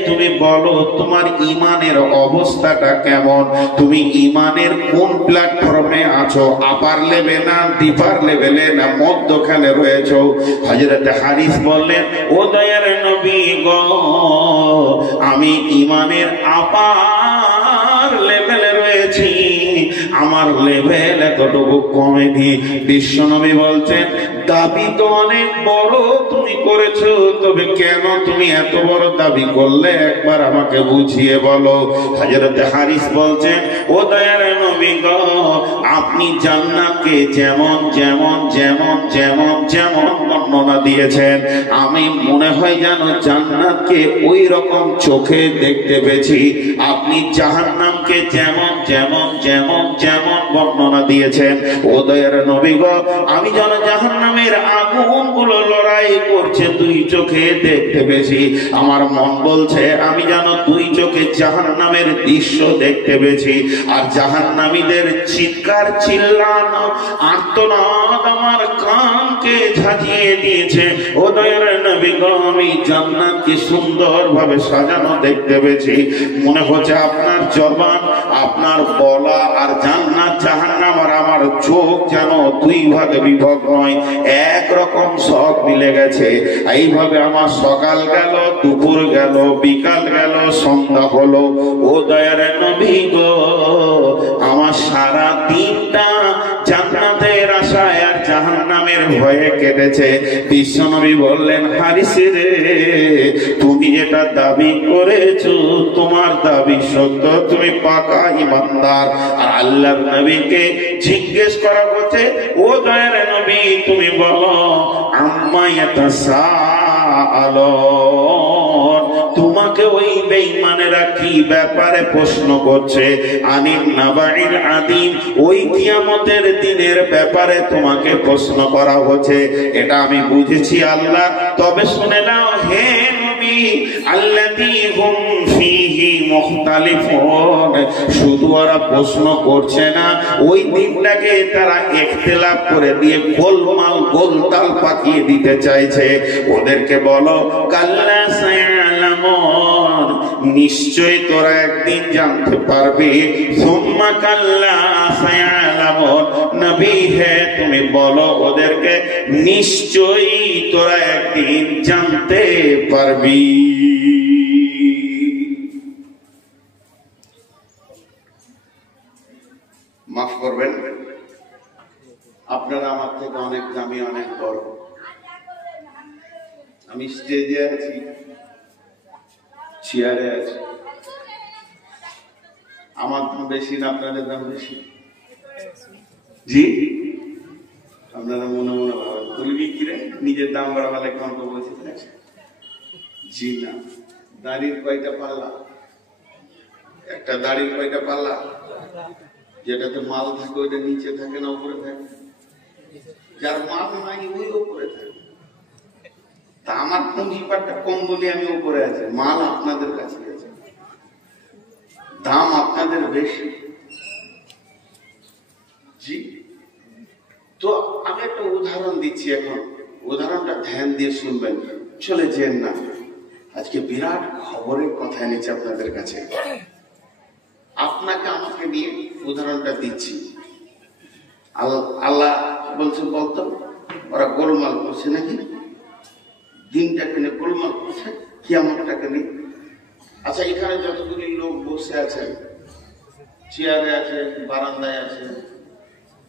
তুমি বলো তোমার ঈমানের অবস্থাটা কেমন, তুমি ঈমানের কোন প্ল্যাটফর্মে আছো, আপার লেভেলে না ডিপার লেভেলে না মধ্যখানে রয়েছো? হযরত হারিস বললেন, ও দয়ার নবী গো, আমি ঈমানের আপার লেভেলে রয়েছি, আমার লেভেল এতটুকু কমেনি। বিশ্বনবী বলছেন, দাবি তো অনেক বড় তুমি করেছো, তবে কেন তুমি এত বড় দাবি করলে একবার আমাকে বুঝিয়ে বলো। হযরত হারিস বলছেন, ও দয়ার নবী গো, আপনি জান্নাতকে যেমন যেমন যেমন যেমন যেমন বর্ণনা দিয়েছেন, আমি মনে হয় যেন জান্নাতকে ওই রকম চোখে দেখতে পেয়েছি। আপনি জাহান্নামকে যেমন যেমন যেমন যেমন বর্ণনা দিয়েছেন, ও দয়ার নবী গো, আমি যেন জাহান্নামের আগুন গুলো লড়াই করছে দুই চোখে দেখতে পেয়েছি। আমার মন বলছে আমি যেন দুই চোখে জাহান্নামের দৃশ্য দেখতে পেয়েছি। আর জাহান্নামীদের চিৎকার চিল্লানো আর্তনাদ আমার কানকে ঝাঁঝিয়ে দিয়েছে। ও দয়ার নবী গো, আমি জান্নাতকে সুন্দরভাবে সাজানো দেখতে পেয়েছি। মনে হচ্ছে আপনার জবান, আপনার বলা আর জান্নাত জাহান্নাম আর আমার চোখ যেন দুই ভাগে বিভক্ত নয়, একরকম সব মিলে গেছে। এইভাবে আমার সকাল গেল, দুপুর গেল, বিকাল গেল, সন্ধ্যা হলো। ও দয়ার নবী গো, আমার সারা দিনটা জান্নাতের আশায় আর জাহান্নামের ভয়ে কেটেছে। বিশ্বনবী বললেন, হারিস রে, তুমি যেটা দাবি করেছো তোমার দাবি সত্য, তুমি পাকা ঈমানদার। আর আল্লাহর নবীকে জিজ্ঞেস করা হচ্ছে, ও দয়ার নবী তুমি বলো, আম্মা ইয়াতাসাআলুন, তোমাকে ওই বেঈমানেরা কি ব্যাপারে প্রশ্ন করছে? আনিন নাবাইল আযীম, ওই কিয়ামতের দিনের ব্যাপারে তোমাকে প্রশ্ন করা হচ্ছে। এটা আমি বুঝেছি আল্লাহ, তবে শুনে নাও হে নবী, আল্লাযী হুম ফীহি মুখতালিফুন, শুধু ওরা প্রশ্ন করছে না, ওই দিনটাকে তারা ইখতিলাফ করে দিয়ে গোলমাল গোলতাল পাকিয়ে দিতে চাইছে। ওদেরকে বলো, কাল্লা সায়ালামুন, নিশ্চয় তোরা একদিন জানতে পারবি। সুম্মা কাল্লা সায়ালামুন, নবী হে তুমি বলো ওদেরকে, নিশ্চয়ই তোরা একদিন জানতে পারবি। মাফ করবেন, আপনারা আমার থেকে অনেক দামি, অনেক বড়। আমি স্টেজে আছি, চেয়ারে আছি, আমার দাম বেশি না আপনাদের দাম বেশি? জি, আপনারা মনে মনে ভাবেন বলবি কিরে, নিজের দাম বাড়াবার কত বলছে? জি না। দাড়ির কয়টা পাল্লা? একটা দাড়ির কয়টা পাল্লা? যেটাতে মাল থাকে ওইটা নিচে থাকে না উপরে থাকে? যার মাল নাই ওই উপরে থাকে। তা আমার পুঁজিপাটটা কম বলে আমি উপরে আছি, মাল আপনাদের কাছে আছে, দাম আপনাদের বেশি। জি, তো আমি একটা উদাহরণ দিচ্ছি, এখন উদাহরণটা ধ্যান দিয়ে শুনবেন, চলে যেন না। আজকে বিরাট খবরের কথা এনেছি আপনাদের কাছে, আপনাকে আমাকে নিয়ে উদাহরণটা দিচ্ছি। আল্লাহ বলছে, বলতো ওরা গোলমাল করছে নাকি, দিনটাকে নিয়ে গোলমাল করছে, কিয়ামতটাকে নিয়ে। আচ্ছা, এখানে যতগুলি লোক বসে আছেন, চেয়ারে আছেন, বারান্দায় আছেন,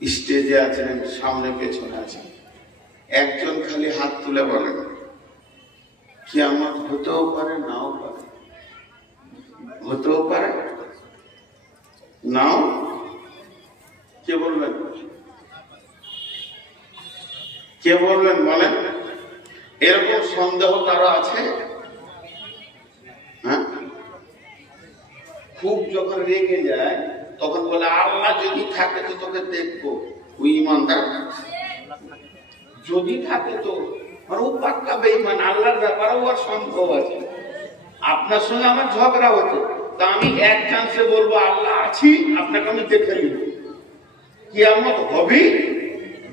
স্টেজে আছেন, সামনে পেছনে আছেন, একজন খালি হাত তুলে বলেন, কিয়ামত হতেও পারে, নাও পারে। হতেও পারে, নাও। কে বলবেন? কে বলবেন বলেন? এরকম সন্দেহ কারো আছে? হ্যাঁ, খুব যখন রেগে যায় তখন বলে, আল্লাহ যদি থাকে তো তোকে দেখবো। ওই ইমানদার যদি থাকে তো, মানে ও পাক্কা বেঈমান, আল্লাহর ব্যাপারে ওর সন্দেহ আছে। আপনার সঙ্গে আমার ঝগড়া হচ্ছে, তা আমি এক চান্সে বলবো আল্লাহ আছি, আপনাকে আমি দেখে নিব, কিয়ামত হবে,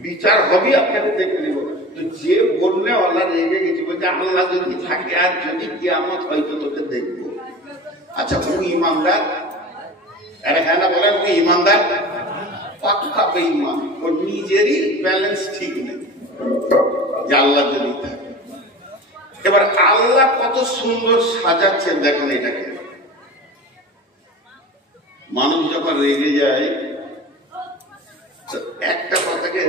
বিচার হবে, আপনাকে দেখে নিব। তো যে বললে আল্লাহ রেগে গেছে, বলছে আল্লাহ যদি থাকে আর যদি কিয়ামত হয়তো তোকে দেখবো। আচ্ছা ও ইমানদার? হ্যাঁ না বলেন, ও ইমানদার? পাক্কা বেঈমান, ওর নিজেরই ব্যালেন্স ঠিক নেই যে আল্লাহ যদি থাকে। এবার আল্লাহ কত সুন্দর সাজাচ্ছেন দেখেন এটাকে। মানুষ যখন রেগে যায় একটা কথাকে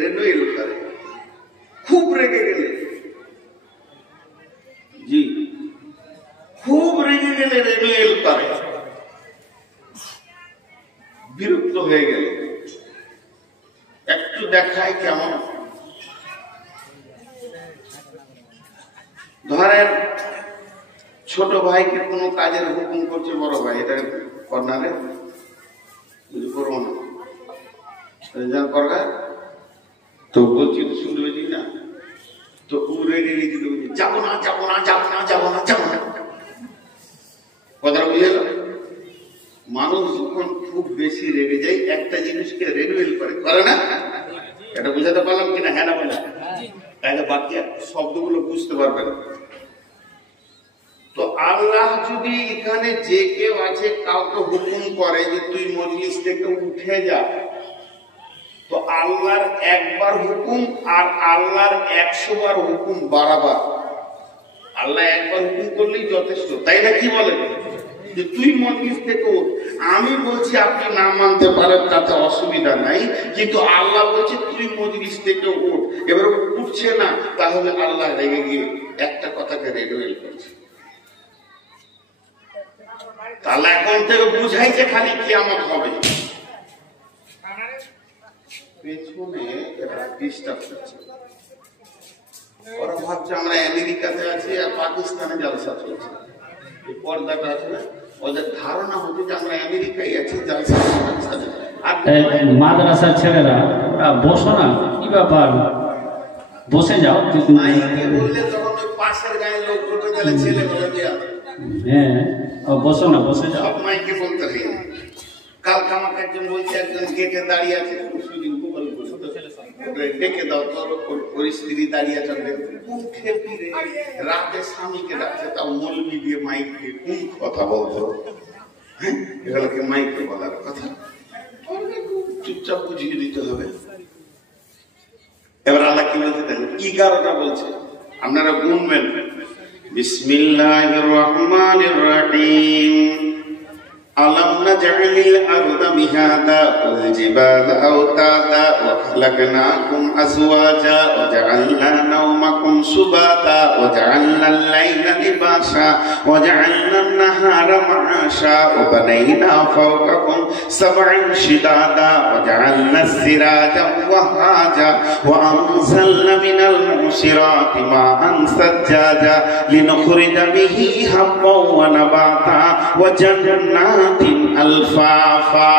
রেনুয়েল করে, খুব রেগে গেলে, জি খুব রেগে গেলে রেনুয়েল করে, বিরক্ত হয়ে গেলে একটু দেখায় কেমন। ধরেন ছোট ভাইকে কোনো কাজের হুকুম করছে বড় ভাই, এটা কর্নারে করবো না করগা, তো বলছি তো শুনতে পেয়েছি না, তো উড়ে রেগে দিতে বলছি যাবো না যাবো না যাবো না যাবো না যাবো না। কথাটা বুঝে গেল? মানুষ যখন খুব বেশি রেগে যায় একটা জিনিসকে রেনুয়েল করে না? এটা বুঝাতে পারলাম কিনা? হ্যাঁ না বলে, তাহলে বাকি শব্দগুলো বুঝতে পারবেন। তো আল্লাহ যদি এখানে যে কেউ আছে কাউকে হুকুম করে যে তুই মজলিস থেকে উঠে যা, তো আল্লাহর একবার হুকুম আর আল্লাহর 100 বার হুকুম বাড়াবার। আল্লাহ একবার হুকুম করলেই যথেষ্ট, তাই না? কি বলেন যে তুই মজলিস থেকে উঠ। আমি বলছি আপনি না মানতে পারেন, তাতে অসুবিধা নাই, কিন্তু আল্লাহ বলছে তুই মজলিস থেকে উঠ। এবার উঠছে না, তাহলে আল্লাহ রেগে গিয়ে একটা কথাকে রেনুয়েল করছে। তাহলে এখন থেকে বুঝাইছে খালি কিয়ামত হবে। পেছনে এরা ডিস্টার্ব করছে, ওরা ভাবছে আমরা আমেরিকাতে আছি আর পাকিস্তানে জলসা চলছে। পর্দাটা আছে না, ওদের ধারণা হচ্ছে যে আমরা আমেরিকায় আছি, জলসা। মাদ্রাসার ছেলেরা বসো না, কি ব্যাপার, বসে যাও। বললে তখন ওই পাশের গায়ে লোক বলবে, তাহলে ছেলে বলে দেওয়া, হ্যাঁ বসো না, বসে যাও। সব মাইকে বলতে হয়। কালকে আমাকে একজন বলছে, একজন গেটে দাঁড়িয়ে আছে, ডেকে দাও, তোর ওর স্ত্রী দাঁড়িয়ে আছে, মুখে ফিরে রাতে স্বামীকে ডাকছে, তাও মলবি দিয়ে মাইক দিয়ে কোন কথা বলতো, এগুলোকে মাইকে বলার কথা, চুপচাপ বুঝিয়ে দিতে হবে। এবার আল্লাহ কি বলতে দেন, 11টা বলছে, আপনারা গুনবেন। বিসমিল্লাহির রহমানির রহিম। আলাম নাজআলিল আরদা মিহাদা ওয়াল জিবালা আওতাদা ওয়া খালাকনাকুম আজওয়াজা ওয়া জাআলনা নাওমাকুম সুবাতা ওয়া জাআলনাল লাইলা লিবাসা ওয়া জাআলনান নাহারা মাআশা ওয়া বানাইনা ফাওকাকুম সাবআন শিদাদা ওয়া জাআলনাস সিরাজা ওয়াহাজা ওয়া আনজালনা মিনাল মুসিরাতি মাআন সাজ্জাজা লিনুখরিজা বিহি হাব্বান ওয়া নাবাতা ওয়া জান্নাত আলফাফা।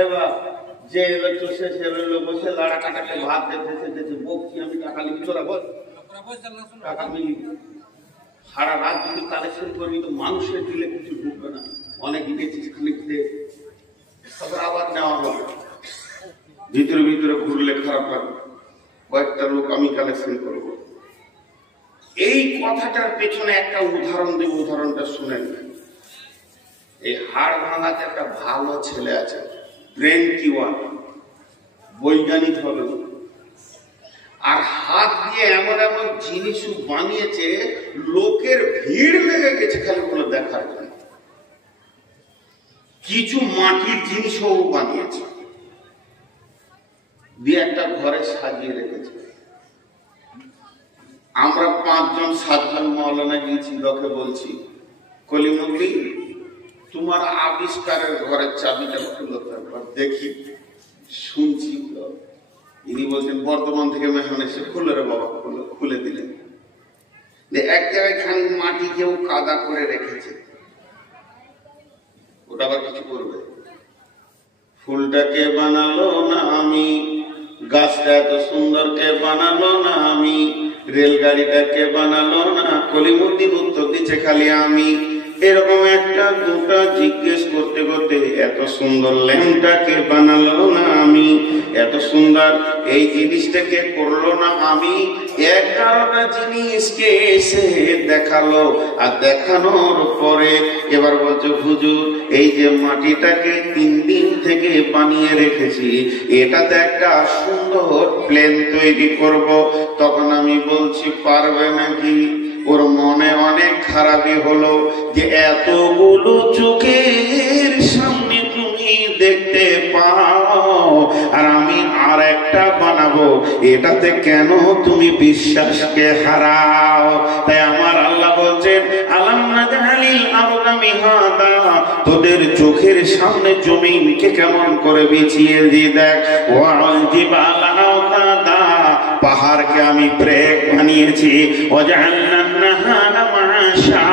এবার যে এলো সে এলো, বসে লাড়া কাটাকে ভাত দেখতেছে, বকছি আমি, টাকা লিখি, তোরা বল টাকা মিলি। সারা রাত যদি কালেকশন করবি তো মানুষের দিলে কিছু ঢুকবে না, অনেক লিখেছিস লিখতে, তারপর আবার নেওয়া হবে, ভিতরে ভিতরে ঘুরলে খারাপ লাগবে, কয়েকটা লোক আমি কালেকশন করবো। এই কথাটার পেছনে একটা উদাহরণ দেব, উদাহরণটা শুনেন। এই হাড় ভাঙাতে একটা ভালো ছেলে আছে, ব্রেন কিওয়ান, বৈজ্ঞানিক হবে, আর হাত দিয়ে এমন এমন জিনিস বানিয়েছে, লোকের ভিড় লেগে গেছে খালি কোনো দেখার জন্য। কিছু মাটির জিনিসও বানিয়েছে, দিয়ে একটা ঘরে সাজিয়ে রেখেছে। আমরা 5 জন 7 জন মাওলানা গিয়েছি, লোকে বলছি কলিমুল্লি তোমার আবিষ্কারের ঘরের চাবিটা খুলো, তারপর দেখি। শুনছি ইনি বলছেন বর্ধমান থেকে মেহমান এসে, খুলে রে বাবা, খুলে দিলেন। এক জায়গায় খানিক মাটি কেউ কাদা করে রেখেছে, ওটা আবার কিছু করবে। ফুলটা কে বানালো না আমি, গাছটা এত সুন্দর কে বানালো না আমি, রেলগাড়িটা কে বানালো না কলিমুদ্দিন উত্তর দিচ্ছে খালি আমি। এরকম একটা দুটা জিজ্ঞেস করতে করতে এত সুন্দর ল্যাম্পটাকে বানালো না আমি, এত সুন্দর এই জিনিসটাকে করলো না আমি, 11টা জিনিসকে এসে দেখালো। আর দেখানোর পরে এবার বলছে হুজুর এই যে মাটিটাকে 3 দিন থেকে বানিয়ে রেখেছি, এটাতে একটা সুন্দর প্লেন তৈরি করব। তখন আমি বলছি পারবে নাকি? ওর মনে অনেক খারাপই হলো যে এতগুলো চোখের সামনে তুমি দেখতে পাও আর আমি আর একটা বানাবো, এটাতে কেন তুমি বিশ্বাসকে হারাও? তাই আমার আল্লাহ বলছেন আলাম নাজআলিল আরদা মিহাদা, তোদের চোখের সামনে জমিনকে কেমন করে বিছিয়ে দিয়ে দেখ। ওয়াল জিবালা আওতাদা, পাহাড়কে আমি ব্রেক বানিয়েছি। ওয়াজআলনান নাহারা মাআশা,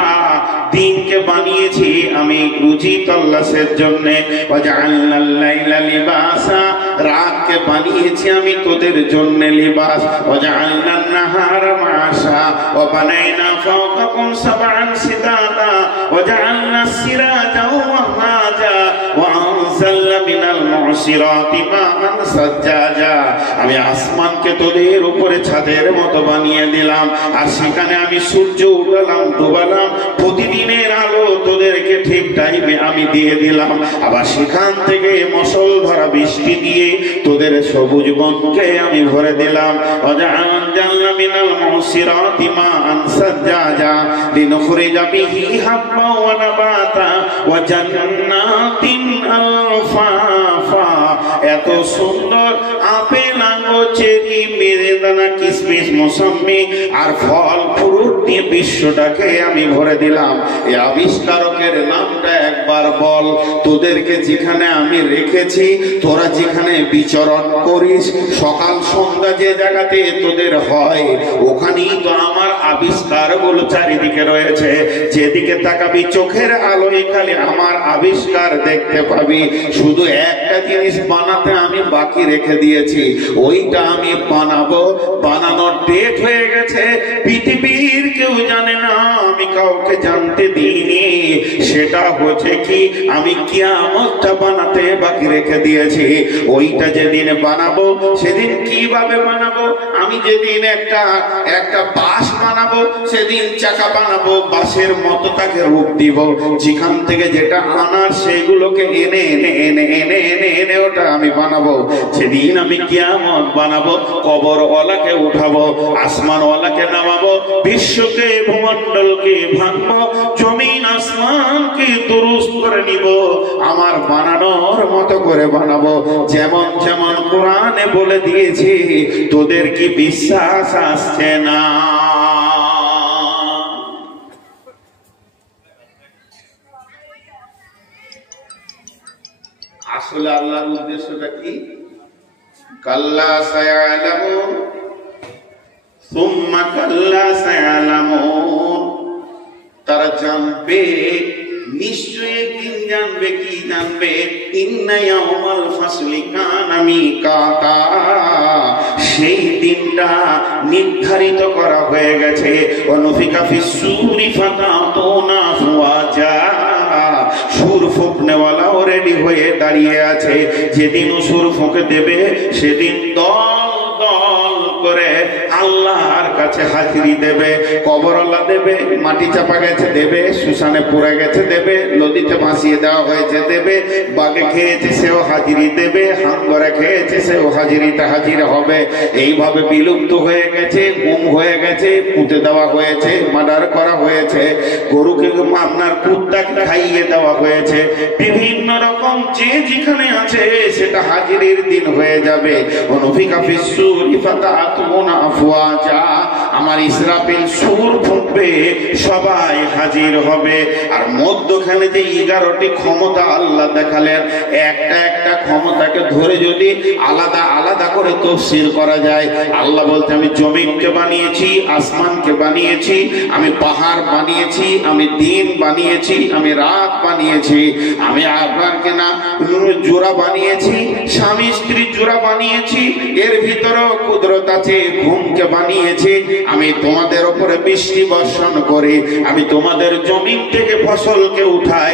দিনকে বানিয়েছি আমি রুজি তল্লাশের জন্য। ওয়াজআলনাল লাইলা লিবাসা, রাতকে বানিয়েছি আমি তোদের জন্য লিবাস। ওয়াজআলনান নাহারা মাআশা ওয়া বানাইনা ফাওকাকুম সাবআন সিতাদা ওয়াজআলনাস সিরাজা ওয়াহাজা ওয়া আনজালনা মিনাল মুসিরাতি মাআন সাজ্জাজা, আমি আসমানকে তোদের উপরে ছাদের মতো বানিয়ে দিলাম আর সেখানে আমি সূর্য উঠালাম ডুবালাম, প্রতিদিনের আলো তোদেরকে ঠিক টাইমে আমি দিয়ে দিলাম। আবার সেখান থেকে মুষলধারা বৃষ্টি দিয়ে তোদের সবুজ বনকে আমি ভরে দিলাম। ওয়াজআলনা মিনাল মুসিরাতি মাআন সাজ্জাজা লিনুখরিজা বিহি হাব্বা ওয়া নাবাতা ওয়া জান্নাতিন আলফাফা, এত সুন্দর আপেল আঙ্গুর চেরি বেদানা কিশমিশ মৌসুমী আর ফল ফ্রুট দিয়ে বিশ্বটাকে আমি ভরে দিলাম। এই আবিষ্কারকের নামটা একবার বল। তোদেরকে যেখানে আমি রেখেছি, তোরা যেখানে বিচরণ করিস, সকাল সন্ধ্যা যে জায়গাতে তোদের হয়, ওখানেই তো আমার আবিষ্কার গুলো চারিদিকে রয়েছে। যেদিকে তাকাবি চোখের আলোয় খালি আমার আবিষ্কার দেখতে পাবি। শুধু একটা জিনিস বানাতে আমি বাকি রেখে দিয়েছি, ওইটা আমি বানাবো। বানানোর ডেট হয়ে গেছে, পৃথিবীর কেউ জানে না, আমি কাউকে জানতে দিইনি। সেটা হচ্ছে কি, আমি কিয়ামতটা বানাতে বাকি রেখে দিয়েছি। ওইটা যেদিন বানাবো, সেদিন কিভাবে বানাবো? আমি যেদিন একটা বাস বানাবো, সেদিন চাকা বানাবো, বাসের মতো তাকে রূপ দিব। যেখান থেকে যেটা আনার সেগুলোকে এনে এনে এনে এনে এনে এনে ওটা আমি বানাবো। সেদিন আমি কিয়ামত বানাবো, কবরওয়ালাকে উঠাবো, আসমানওয়ালাকে নামাবো, বিশ্বকে ভূমণ্ডলকে ভাঙবো, জমিন আসমানকে দুরুস্ত করে নিব, আমার বানানোর মতো করে বানাবো। যেমন যেমন কোরআনে বলে দিয়েছি। তোদের কি বিশ্বাস আসছে না? আসলে আল্লাহর উদ্দেশ্যটা কি? কাল্লা সায়ালামুন সুম্মা কাল্লা সায়ালামুন, তারা জানবে, নিশ্চয়ই একদিন জানবে। কি জানবে? ইন্না ইয়াউমাল ফাসলি কানা মিকাতা, সেই দিনটা নির্ধারিত করা হয়ে গেছে। অনুফিকা ফিস সূরি ফাতাতুনা ফুয়াজা, সুর ফুঁকনেওয়ালাও রেডি হয়ে দাঁড়িয়ে আছে। যেদিন সুর ফুঁকে দেবে, সেদিন দল দল করে আল্লাহর কাছে হাজিরি দেবে। কবরওয়ালা দেবে, মাটি চাপা গেছে দেবে, শ্মশানে পুড়ে গেছে দেবে, নদীতে ভাসিয়ে দেওয়া হয়েছে দেবে, বাগে খেয়েছে সেও হাজিরি দেবে, হাঙ্গরে খেয়েছে সেও হাজিরিতে হাজির হবে। এইভাবে বিলুপ্ত হয়ে গেছে, গুম হয়ে গেছে, পুঁতে দেওয়া হয়েছে, মার্ডার করা হয়েছে, গরুকে আপনার কুত্তাকে খাইয়ে দেওয়া হয়েছে, বিভিন্ন রকম যে যেখানে আছে সেটা হাজিরির দিন হয়ে যাবে। অনুফিকা ফিস সূরি ফাতাতুনা আফওয়াজা, আমার ইসরাফিল সুর ফুঁকবে, সবাই হাজির হবে। আর মধ্যখানে যে 11টি ক্ষমতা আল্লাহ দেখালেন, একটা একটা ক্ষমতাকে ধরে যদি আলাদা আলাদা করে তাফসীর করা যায়। আল্লাহ বলতে আমি জমিনকে বানিয়েছি, আসমানকে বানিয়েছি, আমি পাহাড় বানিয়েছি, আমি দিন বানিয়েছি, আমি রাত বানিয়েছি, আমি আপনারকে না জোড়া বানিয়েছি, স্বামী স্ত্রী জোড়া বানিয়েছি, এর ভিতরেও কুদরত আছে। ঘুমকে বানিয়েছি, আমি তোমাদের উপরে বৃষ্টি বর্ষণ করি, আমি তোমাদের জমিন থেকে ফসলকে উঠাই,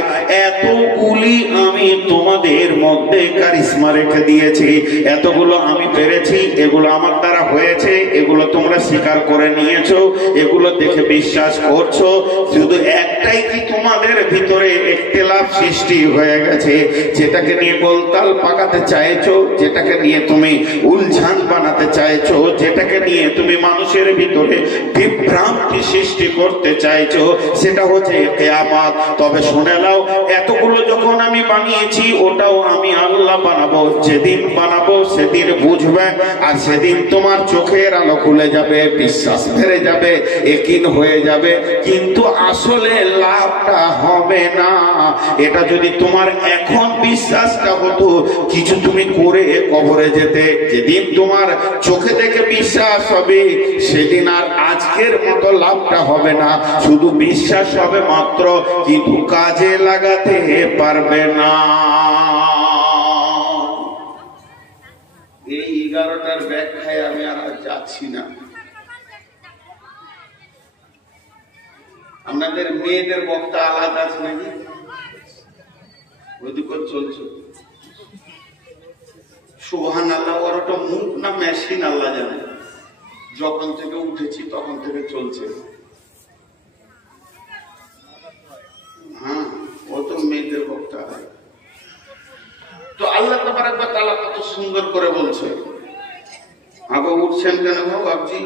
এতগুলি আমি তোমাদের মধ্যে কারিশমা রেখে দিয়েছি, এতগুলো আমি পেরেছি, এগুলো আমার দ্বারা হয়েছে, এগুলো তোমরা স্বীকার করে নিয়েছো, এগুলো দেখে বিশ্বাস করছো। শুধু একটাই কি তোমাদের ভিতরে ইখতিলাফ সৃষ্টি হয়ে গেছে, যেটাকে নিয়ে গোলতাল পাকাতে চাইছো, যেটাকে নিয়ে তুমি উলঝান বানাতে চাইছো, যেটাকে নিয়ে তুমি মানুষের ভিতরে বিভ্রান্তি সৃষ্টি করতে চাইছো, সেটা হচ্ছে কিয়ামত। তবে শুনে নাও, এতগুলো যখন আমি বানিয়েছি, ওটাও আমি আল্লাহ বানাবো। যেদিন বানাবো সেদিন বুঝবে, আর সেদিন তোমার চোখের আলো খুলে যাবে, বিশ্বাস ফেরে যাবে, একিন হয়ে যাবে, কিন্তু আসলে লাভটা হবে না। এটা যদি তোমার এখন বিশ্বাসটা হতো, কিছু তুমি করে কবরে যেতে। যেদিন তোমার চোখে দেখে বিশ্বাস হবে, সেদিন আর আজকের মতো লাভটা হবে না, শুধু বিশ্বাস হবে মাত্র, কিন্তু কাজে লাগাতে পারবে না। এই 11টার ব্যাখ্যায় আমি আর যাচ্ছি না। আপনাদের মেয়েদের বক্তা আলাদা আছে নাকি? ওইদিকে চলছে সুবহানাল্লাহ, ওর ওটা মুখ না মেশিন আল্লাহ জানে। যখন থেকে উঠেছি তখন থেকে চলছে। হ্যাঁ, ও তো মেয়েদের বক্তা। তো আল্লাহ তাবারক ওয়া তাআলা কত সুন্দর করে বলছে। আগে উঠছেন কেন গো বাবজি?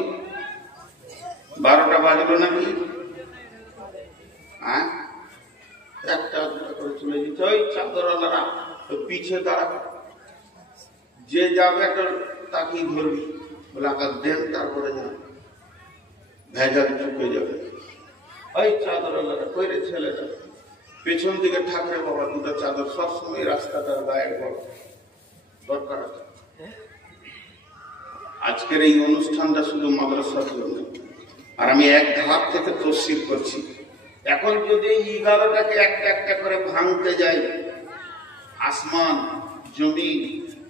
12টা বাজলো নাকি? হ্যাঁ, একটা করে চলে যেতে। ওই চাদরওয়ালারা পিছে তারা যে যাবে একটা তাকিয়ে ধরবি, বলে আকাশ দেন, তারপরে যাবে, ভেজাল চুকে যাবে। ওই চাদরওয়ালারা কইরে ছেলেরা পেছন দিকে ঠাকুরে বাবা দুটো চাদর সবসময় রাস্তাটার গায়ে দরকার আছে। আজকের এই অনুষ্ঠানটা শুধু মাদ্রাসার জন্য, আর আমি এক ধাপ থেকে তসির করছি। এখন যদি 11টাকে একটা একটা করে ভাঙতে যাই, আসমান জমিন,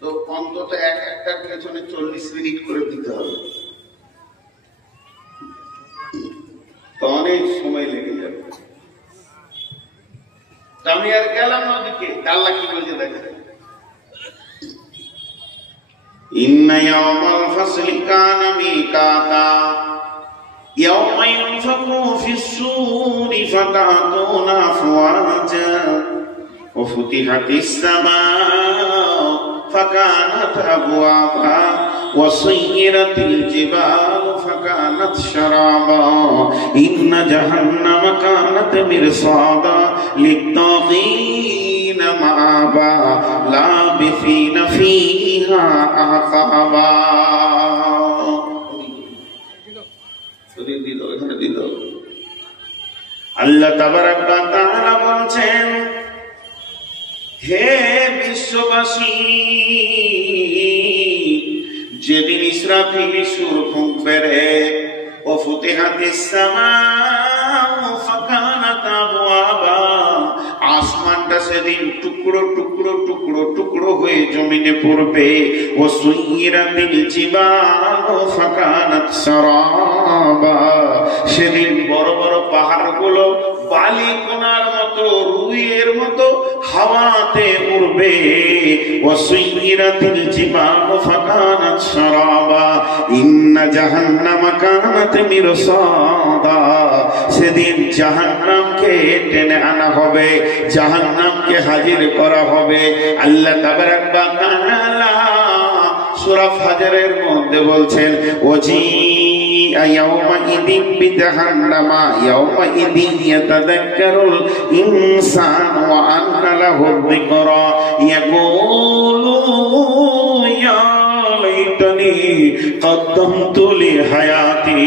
তো অন্তত এক একটার পেছনে 40 মিনিট করে দিতে হবে, তো অনেক সময় লেগে যাবে। আমি আর গেলাম না ওদিকে। আল্লাহ কি বলছে দেখেন, ইন্না ইয়াওমাল ফাসলি কানা মিকাতা ইয়াওমা ইউনফাকু ফিস-সূরি ফাতাতুনা আফওয়াজা ওয়া ফুতিহাতিস সামাউ ফাকানাত আবওয়াবা ওয়া সুয়িরাতিল জিবালু ফাকানাত শারাবা ইন্না জাহান্নামা কানাত মিরসাদা লিত-তাগীনা মাআবা লাবিসিনা ফীহা আহকাবা। আল্লাহ তাবারক ওয়া তাআলা বলছেন, হে বিশ্ববাসী, যেদিন ইসরাফিল সুর ফুঁকবে রে, ও ফুতিহাতিস সামাউ ফাকানাত আবওয়াবা, আসমানটা সেদিন টুকরো টুকরো টুকরো টুকরো হয়ে জমিনে পড়বে। ও সুয়িরাতিল জিবালু ফাকানাত সারাবা, সেদিন বড় বড় পাহাড়গুলো বালি কোনার মতো, রুইয়ের মতো হাওয়াতে উড়বে। ও সুয়িরাতিল জিবালু ফাকানাত সারাবা ইন্না জাহান্নামা কানাত মিরসাদা, সেদিন জাহান্নামকে টেনে আনা হবে, জাহান্নামকে হাজির করা হবে। আল্লাহ তাবারক ওয়া তাআলা সূরা ফাজরের মধ্যে বলছেন, ওজি ইয়াওমা ইদিন বিজাহান্নামা ইয়াওমা ইদিন ইয়াতাযাক্কারুল ইনসানু ওয়া আন্না লাহু যিকরা ইয়াকুলু ইয়া লাইতানি কদ্দামতু লিহায়াতি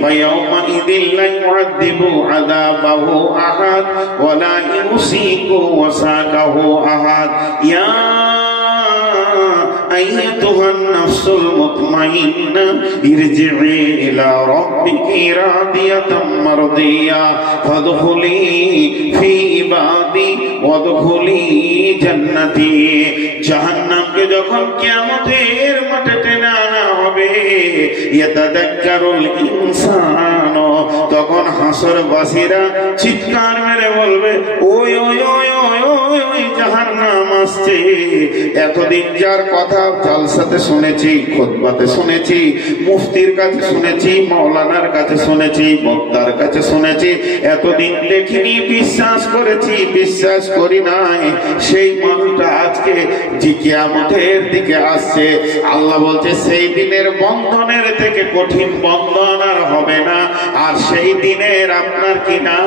ওয়া ইয়াওমা ইদিন লা ইউআযযিবু আযাবাহু আহাদ ওয়া লা ইউসিকু ওয়াসাকাহু আহাদ। ইয়া أيتها النفس المطمئنة ارجعي إلى ربك راضية مرضية فادخلي في عبادي وادخلي جنتي। জাহান্নামকে যখন কিয়ামতের মাঠে টেনে আনা হবে, ইয়াতাযাক্কারুল ইনসান, তখন হাসরবাসীরা চিৎকার মেরে বলবে ওই ওই ওই ওই ওই ওই জাহান্নাম আসছে। এতদিন যার কথা জালসাতে শুনেছি, খুতবাতে শুনেছি, মুফতির কাছে শুনেছি, মাওলানার কাছে শুনেছি, বক্তার কাছে শুনেছি, এতদিন দেখিনি, বিশ্বাস করেছি, বিশ্বাস করি নাই, সেই মানুষটা আজকে যে কিয়ামতের দিকে আসছে। আল্লাহ বলছে সেই দিনের বন্ধনের থেকে কঠিন বন্ধন আর হবে না। আর সেই দিনের আপনার কি না,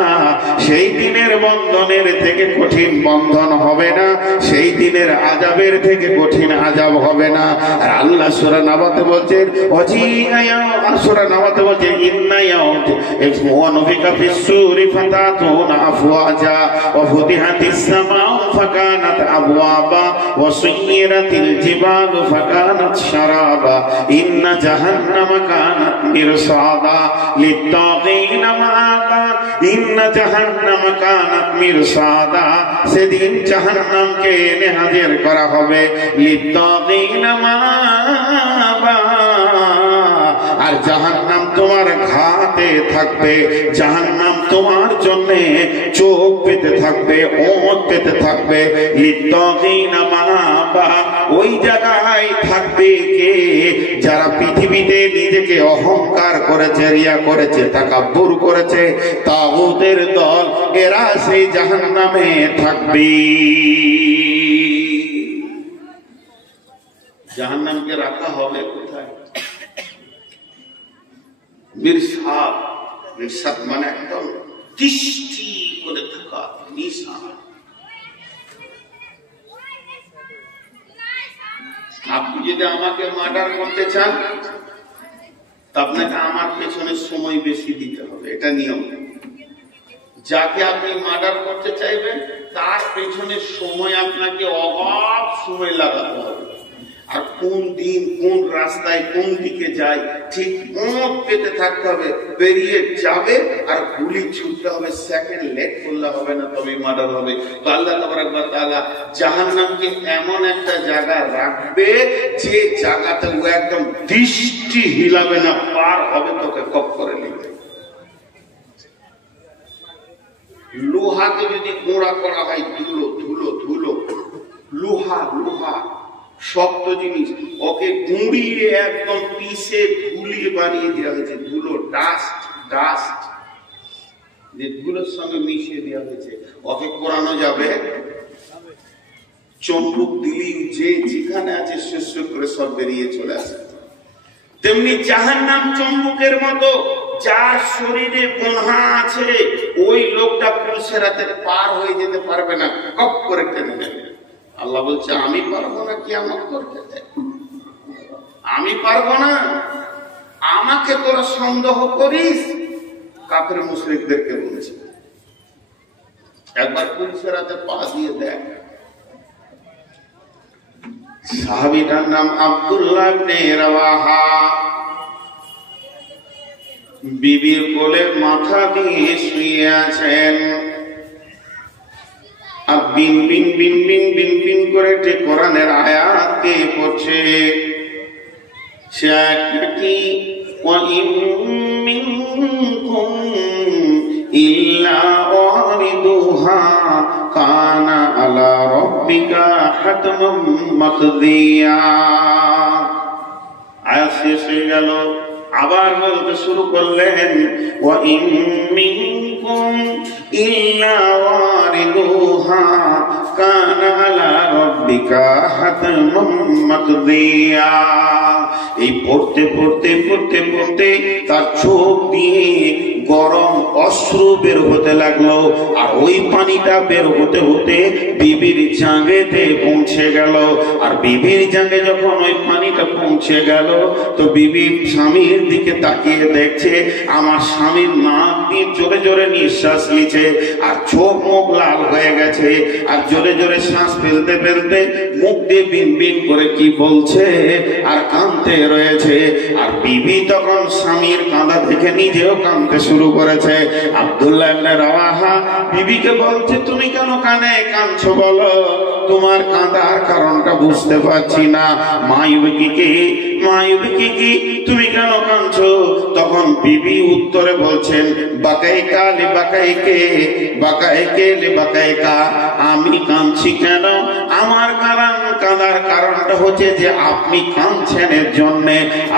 সেই দিনের বন্ধনের থেকে কঠিন বন্ধন হবে না, সেই দিনের আযাবের থেকে কঠিন আযাব হবে না। আর আল্লাহ সূরা নাবাতে বলছেন সূরা নাবাতে বলছেন ইন্না ওয়া নুফিকা ফিস-সূরি ফাতাতুনা আফওয়াজা ওয়া ফুতিহাতিস সামাউ ফাকানাত আবওয়াবা ওয়া সুয়িরাতিল জিবালু ফাকানাত শারাবা ইন্না জাহান্নামা কানাত মিরসাদা লিত-তাগীনা মাআবা ইন্না জাহান্নামা কানাত মিরসাদা। সেদিন জাহান্নামকে এনে হাজির করা হবে লিত-তাগীনা মাআবা, আর জাহান্নাম তোমার ঘাতে থাকবে, জাহান্নাম তোমার জন্য চোখ পেতে থাকবে, ওঁত পেতে থাকবে। লিত-তাগীনা মাআবা, ওই জায়গায় থাকবে কে? যারা পৃথিবীতে নিজেকে অহংকার করেছে, রিয়া করেছে, তাকাব্বুর করেছে, তাগুতের দল, এরা সেই জাহান্নামে থাকবে। জাহান্নামকে রাখা হবে কোথায়? মিরসাদ। মিরসাদ মানে একদম দৃষ্টি করে থাকা, নিশান। আপনি যদি আমাকে মার্ডার করতে চান, আপনাকে আমার পেছনে সময় বেশি দিতে হবে, এটা নিয়ম। যাকে আপনি মার্ডার করতে চাইবেন তার পেছনে সময় আপনাকে অগাধ সময় লাগাতে হবে। আর কোন দিন কোন রাস্তায় কোন দিকে যায় ঠিক মত পেতে থাকতে হবে, বেরিয়ে যাবে আর গুলি ছুটতে হবে, সেকেন্ড লেট করলে হবে না, তবে মার্ডার হবে। তো আল্লাহ তাবারাক ওয়া তাআলা জাহান্নামকে এমন একটা জায়গা রাখবে যে জায়গাতে ও একদম দৃষ্টি হিলাবে না, পার হবে তোকে কপ করে নেবে। লোহাকে যদি গোড়া করা হয়, ধুলো ধুলো ধুলো, লোহা লোহা শক্ত জিনিস, ওকে গুঁড়িয়ে একদম পিষে ধুলিয়ে বানিয়ে দেওয়া হয়েছে। ধুলো, ডাস্ট, ডাস্ট যে ধুলোর সঙ্গে মিশিয়ে দেওয়া হয়েছে, ওকে কোরানো যাবে। চম্বুক দিলি যে যেখানে আছে শেষ করে সব বেরিয়ে চলে আসে। তেমনি জাহান্নাম চম্বুকের মতো, যার শরীরে গুনাহ আছে ওই লোকটা পুলসেরাতে পার হয়ে যেতে পারবে না, কপ করে টেনে নেবে। আল্লাহ বলছে আমি পারবো না কিয়ামত করতে, আমি পারবো না, আমাকে তোরা সন্দেহ করিস। কাফের মুশরিকদেরকে বলছে একবার পুলসেরাতে পা দিয়ে দেখ। সাহাবীটার নাম আব্দুল্লাহ ইবনে রাওয়াহা, বিবির কোলে মাথা দিয়ে শুয়ে আছেন, আর বিন বিন বিন বিন বিন বিন করে কোরআনের আয়াত দিয়ে পড়ছে। সে আয়াতটি ওয়া ইন মিনকুম ইল্লা ওয়ারিদুহা কানা আলা রাব্বিকা হাতমান মাকদিয়া। আয়াত শেষ হয়ে গেল, আবার বলতে শুরু করলেন ওয়া ইন মিনকুম ইল্লা ওয়ারিদুহা কানা আলা রাব্বিকা হাতমান মাকদিয়া। এই পড়তে পড়তে পড়তে পড়তে তার চোখ দিয়ে গরম অশ্রু বের হতে লাগলো, আর ওই পানিটা বের হতে হতে বিবির জাঙ্গেতে পৌঁছে গেল। আর বিবির জাঙ্গে যখন ওই পানিটা পৌঁছে গেল, তো বিবির স্বামীর দিকে তাকিয়ে দেখছে আমার স্বামীর নাক দিয়ে জোরে জোরে নিঃশ্বাস নিচ্ছে, আর চোখ মুখ লাল হয়ে গেছে, আর জোরে জোরে শ্বাস ফেলতে ফেলতে মুখ দিয়ে বিন বিন করে কি বলছে আর কাঁদতে রয়েছে। আর বিবি তখন স্বামীর কাঁদা দেখে নিজেও কাঁদতে শুরু করেছে। আব্দুল্লাহ ইবনে রাওয়াহা বিবিকে বলছে তুমি কেন কাঁদছো বলো, তোমার কাঁদার কারণটা বুঝতে পারছি না। মা ইউকিকে মা ইউবকিকি, তুমি কেন কাঁদছো? তখন বিবি উত্তরে বলছেন, বাকাইকা লিবাকাইকে, বাকাইকে লিবাকাইকা, আমি কাঁদছি কেন? আমার কাঁদার কারণটা হচ্ছে যে আপনি কাঁদছেন এর জন্য।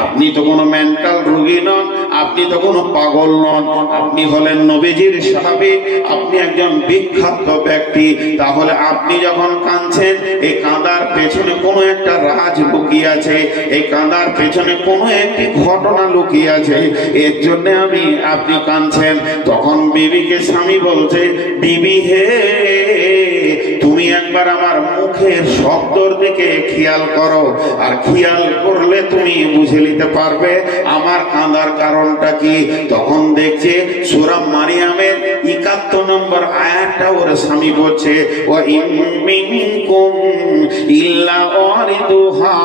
আপনি তো কোনো মেন্টাল রোগী নন, আপনি তো কোনো পাগল নন, আপনি হলেন নবীজির সাহাবী, আপনি একজন বিখ্যাত ব্যক্তি। তাহলে আপনি যখন কাঁদছেন, এই কাঁদার পেছনে কোনো একটা রাজ লুকিয়ে আছে, এই কাঁদার পেছনে কোনো একটি ঘটনা লুকিয়ে আছে, এর জন্য আপনি কাঁদছেন। তখন বিবিকে স্বামী বলছে, বিবি হে, তুমি একবার আমার মুখের শব্দর দিকে খেয়াল করো, আর খেয়াল করলে তুমি বুঝে নিতে পারবে আমার কাঁদার কারণটা কি। তখন দেখছে সূরা মারিয়ামের 71 নম্বর আয়াতটা ওর স্বামী বলছে, ওয়া ইন মিনকুম ইল্লা ওয়ারিদুহা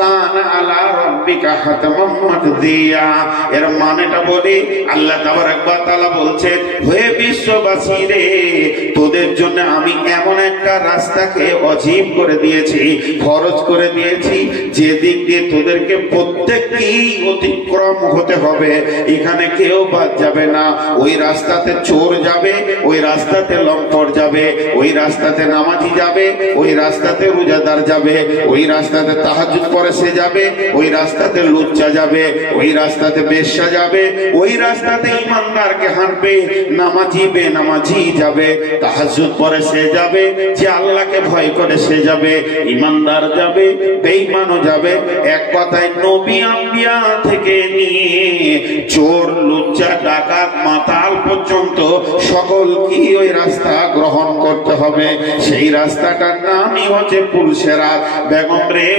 কানা আলা রাব্বিকা হাতমান মাকদিয়া। এর মানেটা বলি, আল্লাহ তাবারক ওয়া তাআলা বলছেন, হে বিশ্ববাসী রে, তোদের জন্য আমি এমন একটা রাস্তাকে অজীব করে দিয়েছি, ফরজ করে দিয়েছি, যে দিক দিয়ে তোদেরকে প্রত্যেককেই অতিক্রম হতে হবে, এখানে কেউ বাদ যাবে না। ওই রাস্তাতে চোর যাবে, ওই রাস্তাতে লম্পট যাবে, ওই রাস্তাতে নামাজি যাবে, ওই রাস্তাতে রোজাদার যাবে, ওই রাস্তাতে তাহাজ্জুদ পড়ে সে যাবে, ওই রাস্তাতে লুচ্চা যাবে, ওই রাস্তাতে বেশ্যা যাবে, ওই রাস্তাতে ইমানদারকে হাঁটবে, নামাজি বেনামাজি যাবে, তাহাজ্জুদ পড়ে সে যাবে, যে আল্লাহকে ভয় করে সে যাবে, ইমানদার যাবে, বেঈমানও যাবে। এক কথায় নবী আম্বিয়া থেকে নিয়ে চোর লুচ্চা ডাকাত মাতাল পর্যন্ত সকলকে ওই রাস্তা গ্রহণ করতে হবে। সেই রাস্তাটার নামই হচ্ছে পুলসেরাত। বেগম রে,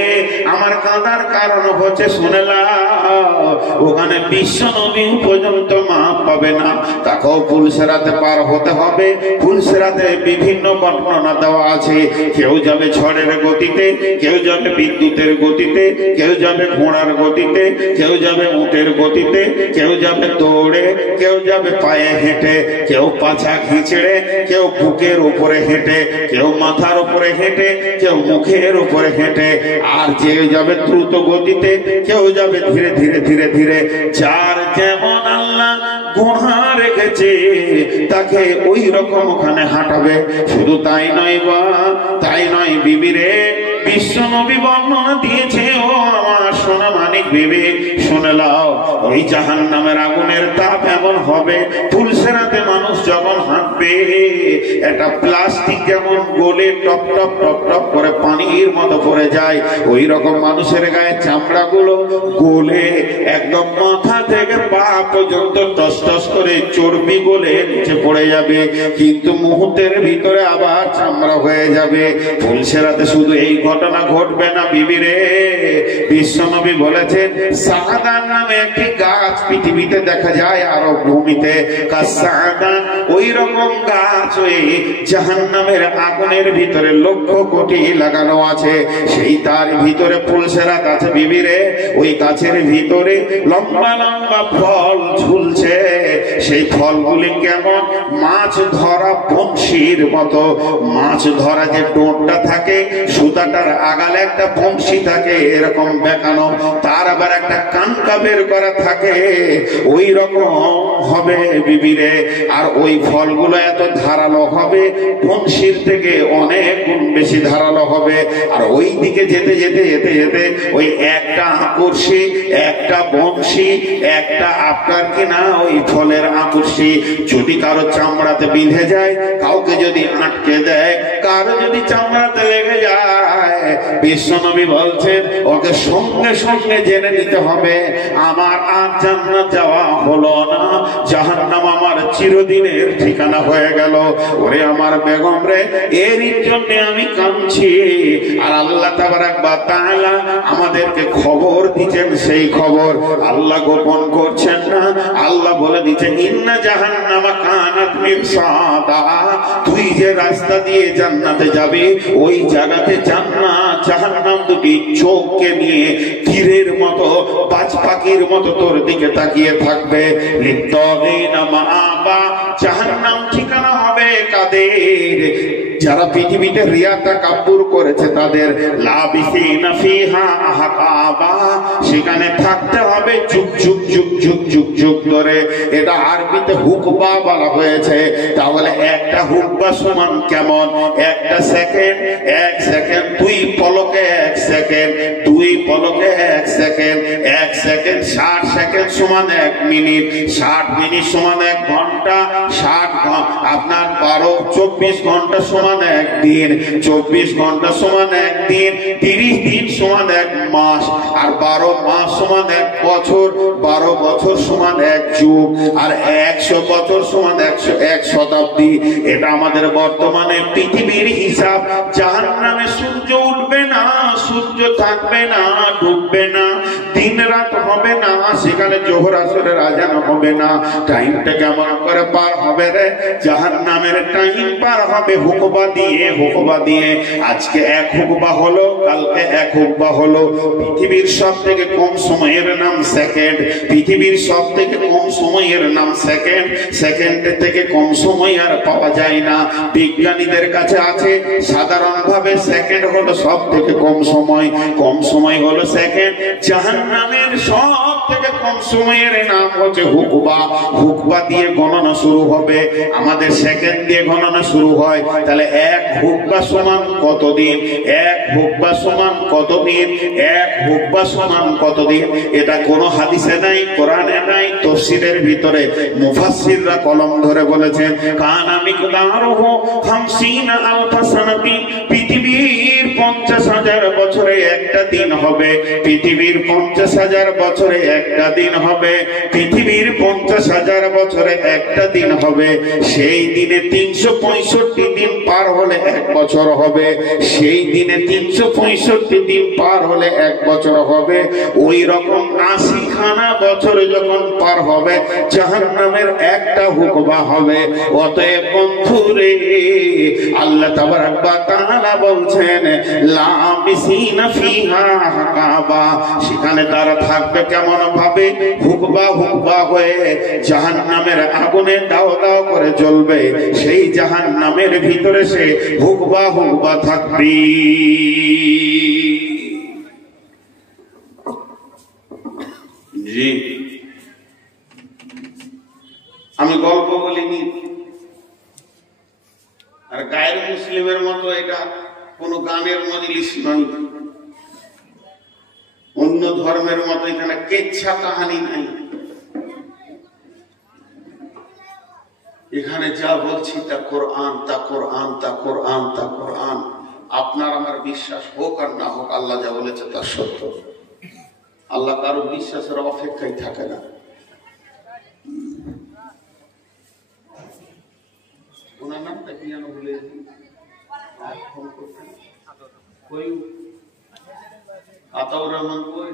আমার কাঁদার কারণ হচ্ছে শুনেলা, ওখানে বিশ্ব নবী পর্যন্ত মাপ পাবে না, তাকেও পুলসেরাতে পার হতে হবে। পুলসেরাতে বিভিন্ন বর্ণনা দেওয়া আছে, কেউ যাবে ঝড়ের গতিতে, কেউ যাবে বিদ্যুতের গতিতে, কেউ যাবে ঘোড়ার গতিতে, কেউ যাবে উটের গতিতে, কেউ যাবে দৌড়ে, কেউ যাবে পায়ে হেঁটে, কেউ পাছা খিচড়ে, কেউ বুকের উপরে হেঁটে, কেউ মাথার উপরে হেঁটে, কেউ মুখের উপরে হেঁটে, আর যে যাবে দ্রুত গতিতে, কেউ যাবে ধীরে ধীরে ধীরে ধীরে। যার যেমন আল্লাহ গুহা রেখেছে তাকে ওই রকম ওখানে হাঁটাবে। শুধু তাই নয় বা তাই নয় বিবিরে, বিশ্ব নবী বর্ণনা দিয়েছে, ও আমার সোনা মানিক বিবি, শুনে লাও, ওই জাহান্নামের আগুনের তাপ এমন হবে, পুলসেরাতে মানুষ যখন হাঁটবে, একটা প্লাস্টিক যেমন গলে টপ টপ টপ টপ করে পানির মতো পড়ে যায়, ওই রকম মানুষের গায়ে চামড়াগুলো গলে একদম মাথা থেকে পা পর্যন্ত টস টস করে চর্বি গলে নিচে পড়ে যাবে, কিন্তু মুহূর্তের ভিতরে আবার চামড়া হয়ে যাবে। পুলসেরাতে শুধু এই ঘটনা ঘটবে না বিবিরে, বিশ্বনবী বলেছেন, সাহাদান নামে একটি গাছ পৃথিবীতে দেখা যায় আরব ভূমিতে, কাসাদান, ওই রকম গাছ ওই জাহান্নামের আগুনের ভিতরে লক্ষ কোটি লাগানো আছে। সেই তার ভিতরে পুলসেরাত আছে বিবিরে, ওই গাছের ভিতরে লম্বা লম্বা ফল ঝুলছে। সেই ফলগুলি কেমন? মাছ ধরা বংশীর মতো। মাছ ধরা যে ডোরটা থাকে, সুতাটার আগালে একটা বংশী থাকে এরকম বেঁকানো, তার আবার একটা কানকা বের করা থাকে, ওই রকম হবে বিবিরে। আর ওই ফলগুলো এত ধারালো হবে, বংশীর থেকে অনেক গুণ বেশি ধারালো হবে। আর ওই দিকে যেতে যেতে যেতে যেতে ওই একটা আকর্ষী, একটা বংশী, একটা আপনার কিনা ওই ফলের আকর্ষী যদি কারো চামড়াতে বিঁধে যায়, কাউকে যদি আটকে দেয়, কারো যদি চামড়াতে লেগে যায়, বিশ্বনবী বলছেন ওকে সঙ্গে সঙ্গে জেনে নিতে হবে, আমার আর জান্নাত যাওয়া হলো না, জাহান্নাম আমার চিরদিনের ঠিকানা হয়ে গেল। ওরে আমার বেগম রে, এর জন্য আমি কাঁদছি। আর আল্লাহ তাবারক ওয়া তাআলা আমাদেরকে খবর দিচ্ছেন, সেই খবর আল্লাহ গোপন করছেন না। আল্লাহ বলে দিচ্ছেন, ইন্না জাহান্নামা কানাত মিরসাদা, তুই যে রাস্তা দিয়ে জান্নাতে যাবে, ওই জায়গাতে জান্নাত জাহান্নাম দুটি চোখকে নিয়ে তীরের মতো, বাজ পাখির মতো তোর দিকে তাকিয়ে থাকবে। লিত্তাগিনা মাআবা, জাহান্নাম ঠিকানা হবে কাদের? যারা পৃথিবীতে রিয়া তাকাব্বুর করেছে তাদের লাবিসিনা ফিহা আহকাবা, সেখানে থাকতে হবে যুগ যুগ যুগ যুগ যুগ যুগ ধরে। এটা আরবিতে হুকবা বলা হয়েছে। তাহলে একটা হুকবা সমান কেমন? একটা সেকেন্ড, এক সেকেন্ড, দুই পলকে এক সেকেন্ড, দুই পলকে এক সেকেন্ড, এক সেকেন্ড 60 সেকেন্ড সমান 1 মিনিট, 60 মিনিট সমান 1 ঘন্টা, 60 আপনার 24 ঘন্টা সমান 1 দিন, 24 ঘন্টা সমান 1 দিন, 30 দিন সমান 1 মাস, আর 12 মাস সমান 1 বছর, 12 বছর সমান 1 যুগ, আর 100 বছর সমান 101 শতাব্দী। এটা আমাদের বর্তমানে পৃথিবীর হিসাব। জাহান্নামে সূর্য উঠবে না, সূর্য থাকবে না, ডুববে না, দিন রাত হবে না, সেখানে জোহর আসরের আজান হবে না। টাইমটা কেমন করে পার হবে রে? জাহান্নামের টাইম পার হবে হুকবা দিয়ে, হুকবা দিয়ে। আজকে 1 হুকবা হলো, কালকে 1 হুকবা হলো। পৃথিবীর সব থেকে কম সময়ের নাম সেকেন্ড, পৃথিবীর সব থেকে কম সময়ের নাম সেকেন্ড। সেকেন্ডের থেকে কম সময় আর পাওয়া যায় না। বিজ্ঞানীদের কাছে আছে সাধারণভাবে সেকেন্ড হলো সব থেকে কম সময়, কম সময় হলো সেকেন্ড। জাহান্নামের সব থেকে কম সময়ের নাম হচ্ছে হুকবা। হুকবা দিয়ে গণনা শুরু হবে, আমাদের সেকেন্ড দিয়ে গণনা শুরু হয়। তাহলে 1 হুকবা সমান কতদিন? 1 হুকবা সমান কতদিন? 1 হুকবা সমান কতদিন? এটা কোনো হাদিসে নাই, কোরআনে নাই, তাফসীরের ভিতরে মুফাসসিররা কলম ধরে বলেছেন কানা মিকদারুহু 50 আলফা সানাতিন। পৃথিবীর 50,000 বছরে একটা দিন হবে, পৃথিবীর 50,000 বছরে একটা দিন হবে, পৃথিবীর 50,000 বছরে একটা দিন হবে। সেই দিনে 365 দিন পার হলে 1 বছর হবে, সেই দিনে 365 দিন পার হলে 1 বছর হবে। ওই রকম 80খানা বছর যখন পার হবে জাহান্নামের একটা হুকবা হবে। অতএব বন্ধুরে, আল্লাহ তাবারাক ওয়া তাআলা বলছেন লাবিসিনা ফিহা আহকাবা, সেখানে তারা থাকবে কেমন ভাবে? হুকবা হুকবা হয়ে জাহান্নামের আগুনে দাও দাও করে জ্বলবে। সেই জাহান্নামের ভিতরে সে হুকবা হুকবা থাকবে। জি, আমি গল্প বলিনি, আর গায়ের মুসলিমের মতো এটা কোন গানের মজলিস নয়, অন্য ধর্মের মতো এখানে কেচ্ছা কাহানি নাই। এখানে যা বলছি তা কোরআন, তা কোরআন, তা কোরআন, তা কোরআন। আপনার আমার বিশ্বাস হোক আর না হোক, আল্লাহ যা বলেছে তা সত্য। আল্লাহ কারো বিশ্বাসের অপেক্ষায় থাকে না। ওনার নামটা কি যেন ভুলে আতাউর রহমান কই?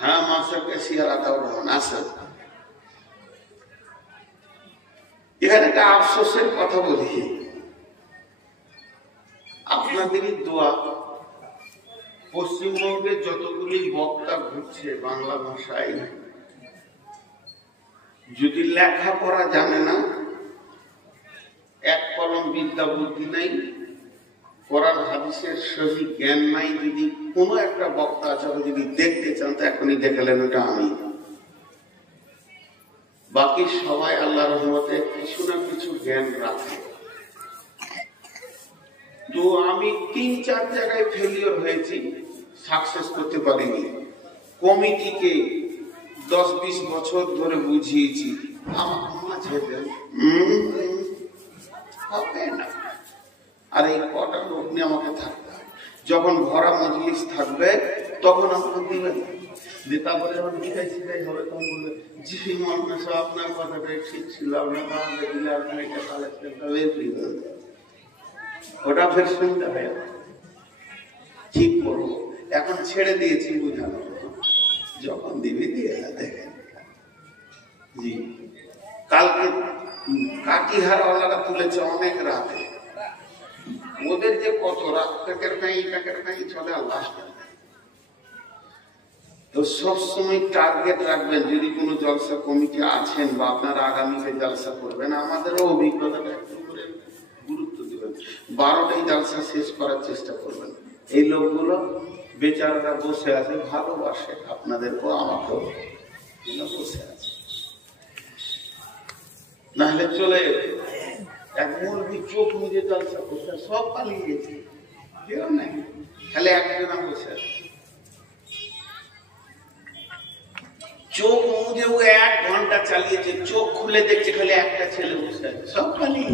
হ্যাঁ, মাস্টার ক্যাশিয়ার আতাউর রহমান আছে। এখানে একটা আফসোসের কথা বলি, আপনাদেরই দোয়া, পশ্চিমবঙ্গে যতগুলি বক্তা ঘুরছে বাংলা ভাষায়, যদি লেখাপড়া জানে না, 1 কলম বিদ্যা বুদ্ধি নাই, কোরআন হাদিসের সহি জ্ঞান নাই, যদি কোনো একটা বক্তা আছে যদি দেখতে চান তো এখনই দেখালেন ওটা আমি। বাকি সবাই আল্লাহর রহমতে কিছু না কিছু জ্ঞান রাখে। তো আমি 3-4 জায়গায় ফেলিওর হয়েছি, সাকসেস করতে পারিনি। কমিটিকে 10-20 বছর ধরে বুঝিয়েছি, আমার মাঝে হবে না। আর এই কটা লোক নিয়ে আমাকে থাকতে হবে। যখন ভরা মজলিস থাকবে তখন আমাকে দিবেন, তারপরে যখন বিদায় সিদায় হবে তখন বলবে জি মৌলানা সাহেব আপনার কথাটা ঠিক ছিল, আপনার আমাকে দিলে আপনার এটা কালেকশনটা বের হয়ে যাবে। ওটা ফের শুনতে হয়, ঠিক করবো। এখন ছেড়ে দিয়েছি বুঝানো, যখন দিবি দিয়ে দেখেন। জি, কালকে কাটিহারওয়ালারা তুলেছে অনেক রাতে, ওদের যে কত রাত প্যাকের খাই চলে আল্লাহ। তো সবসময় টার্গেট রাখবেন, যদি কোনো জলসা কমিটি আছেন বা আপনারা আগামীতে জলসা করবেন, আমাদেরও অভিজ্ঞতাটা একটু করে গুরুত্ব দিবেন। 12টাই জলসা শেষ করার চেষ্টা করবেন। এই লোকগুলো বেচারারা বসে আছে, ভালোবাসে আপনাদেরকেও আমাকেও, বসে আছে, নাহলে চলে এক মুরগি চোখ মুজে জলসা করছে, সব পালিয়ে গেছে, কেউ নাই, খালি একজনা বসে আছে। চোখ মুজে ও 1 ঘন্টা চালিয়েছে, চোখ খুলে দেখছে খালি একটা ছেলে বসে আছে, সব পালিয়ে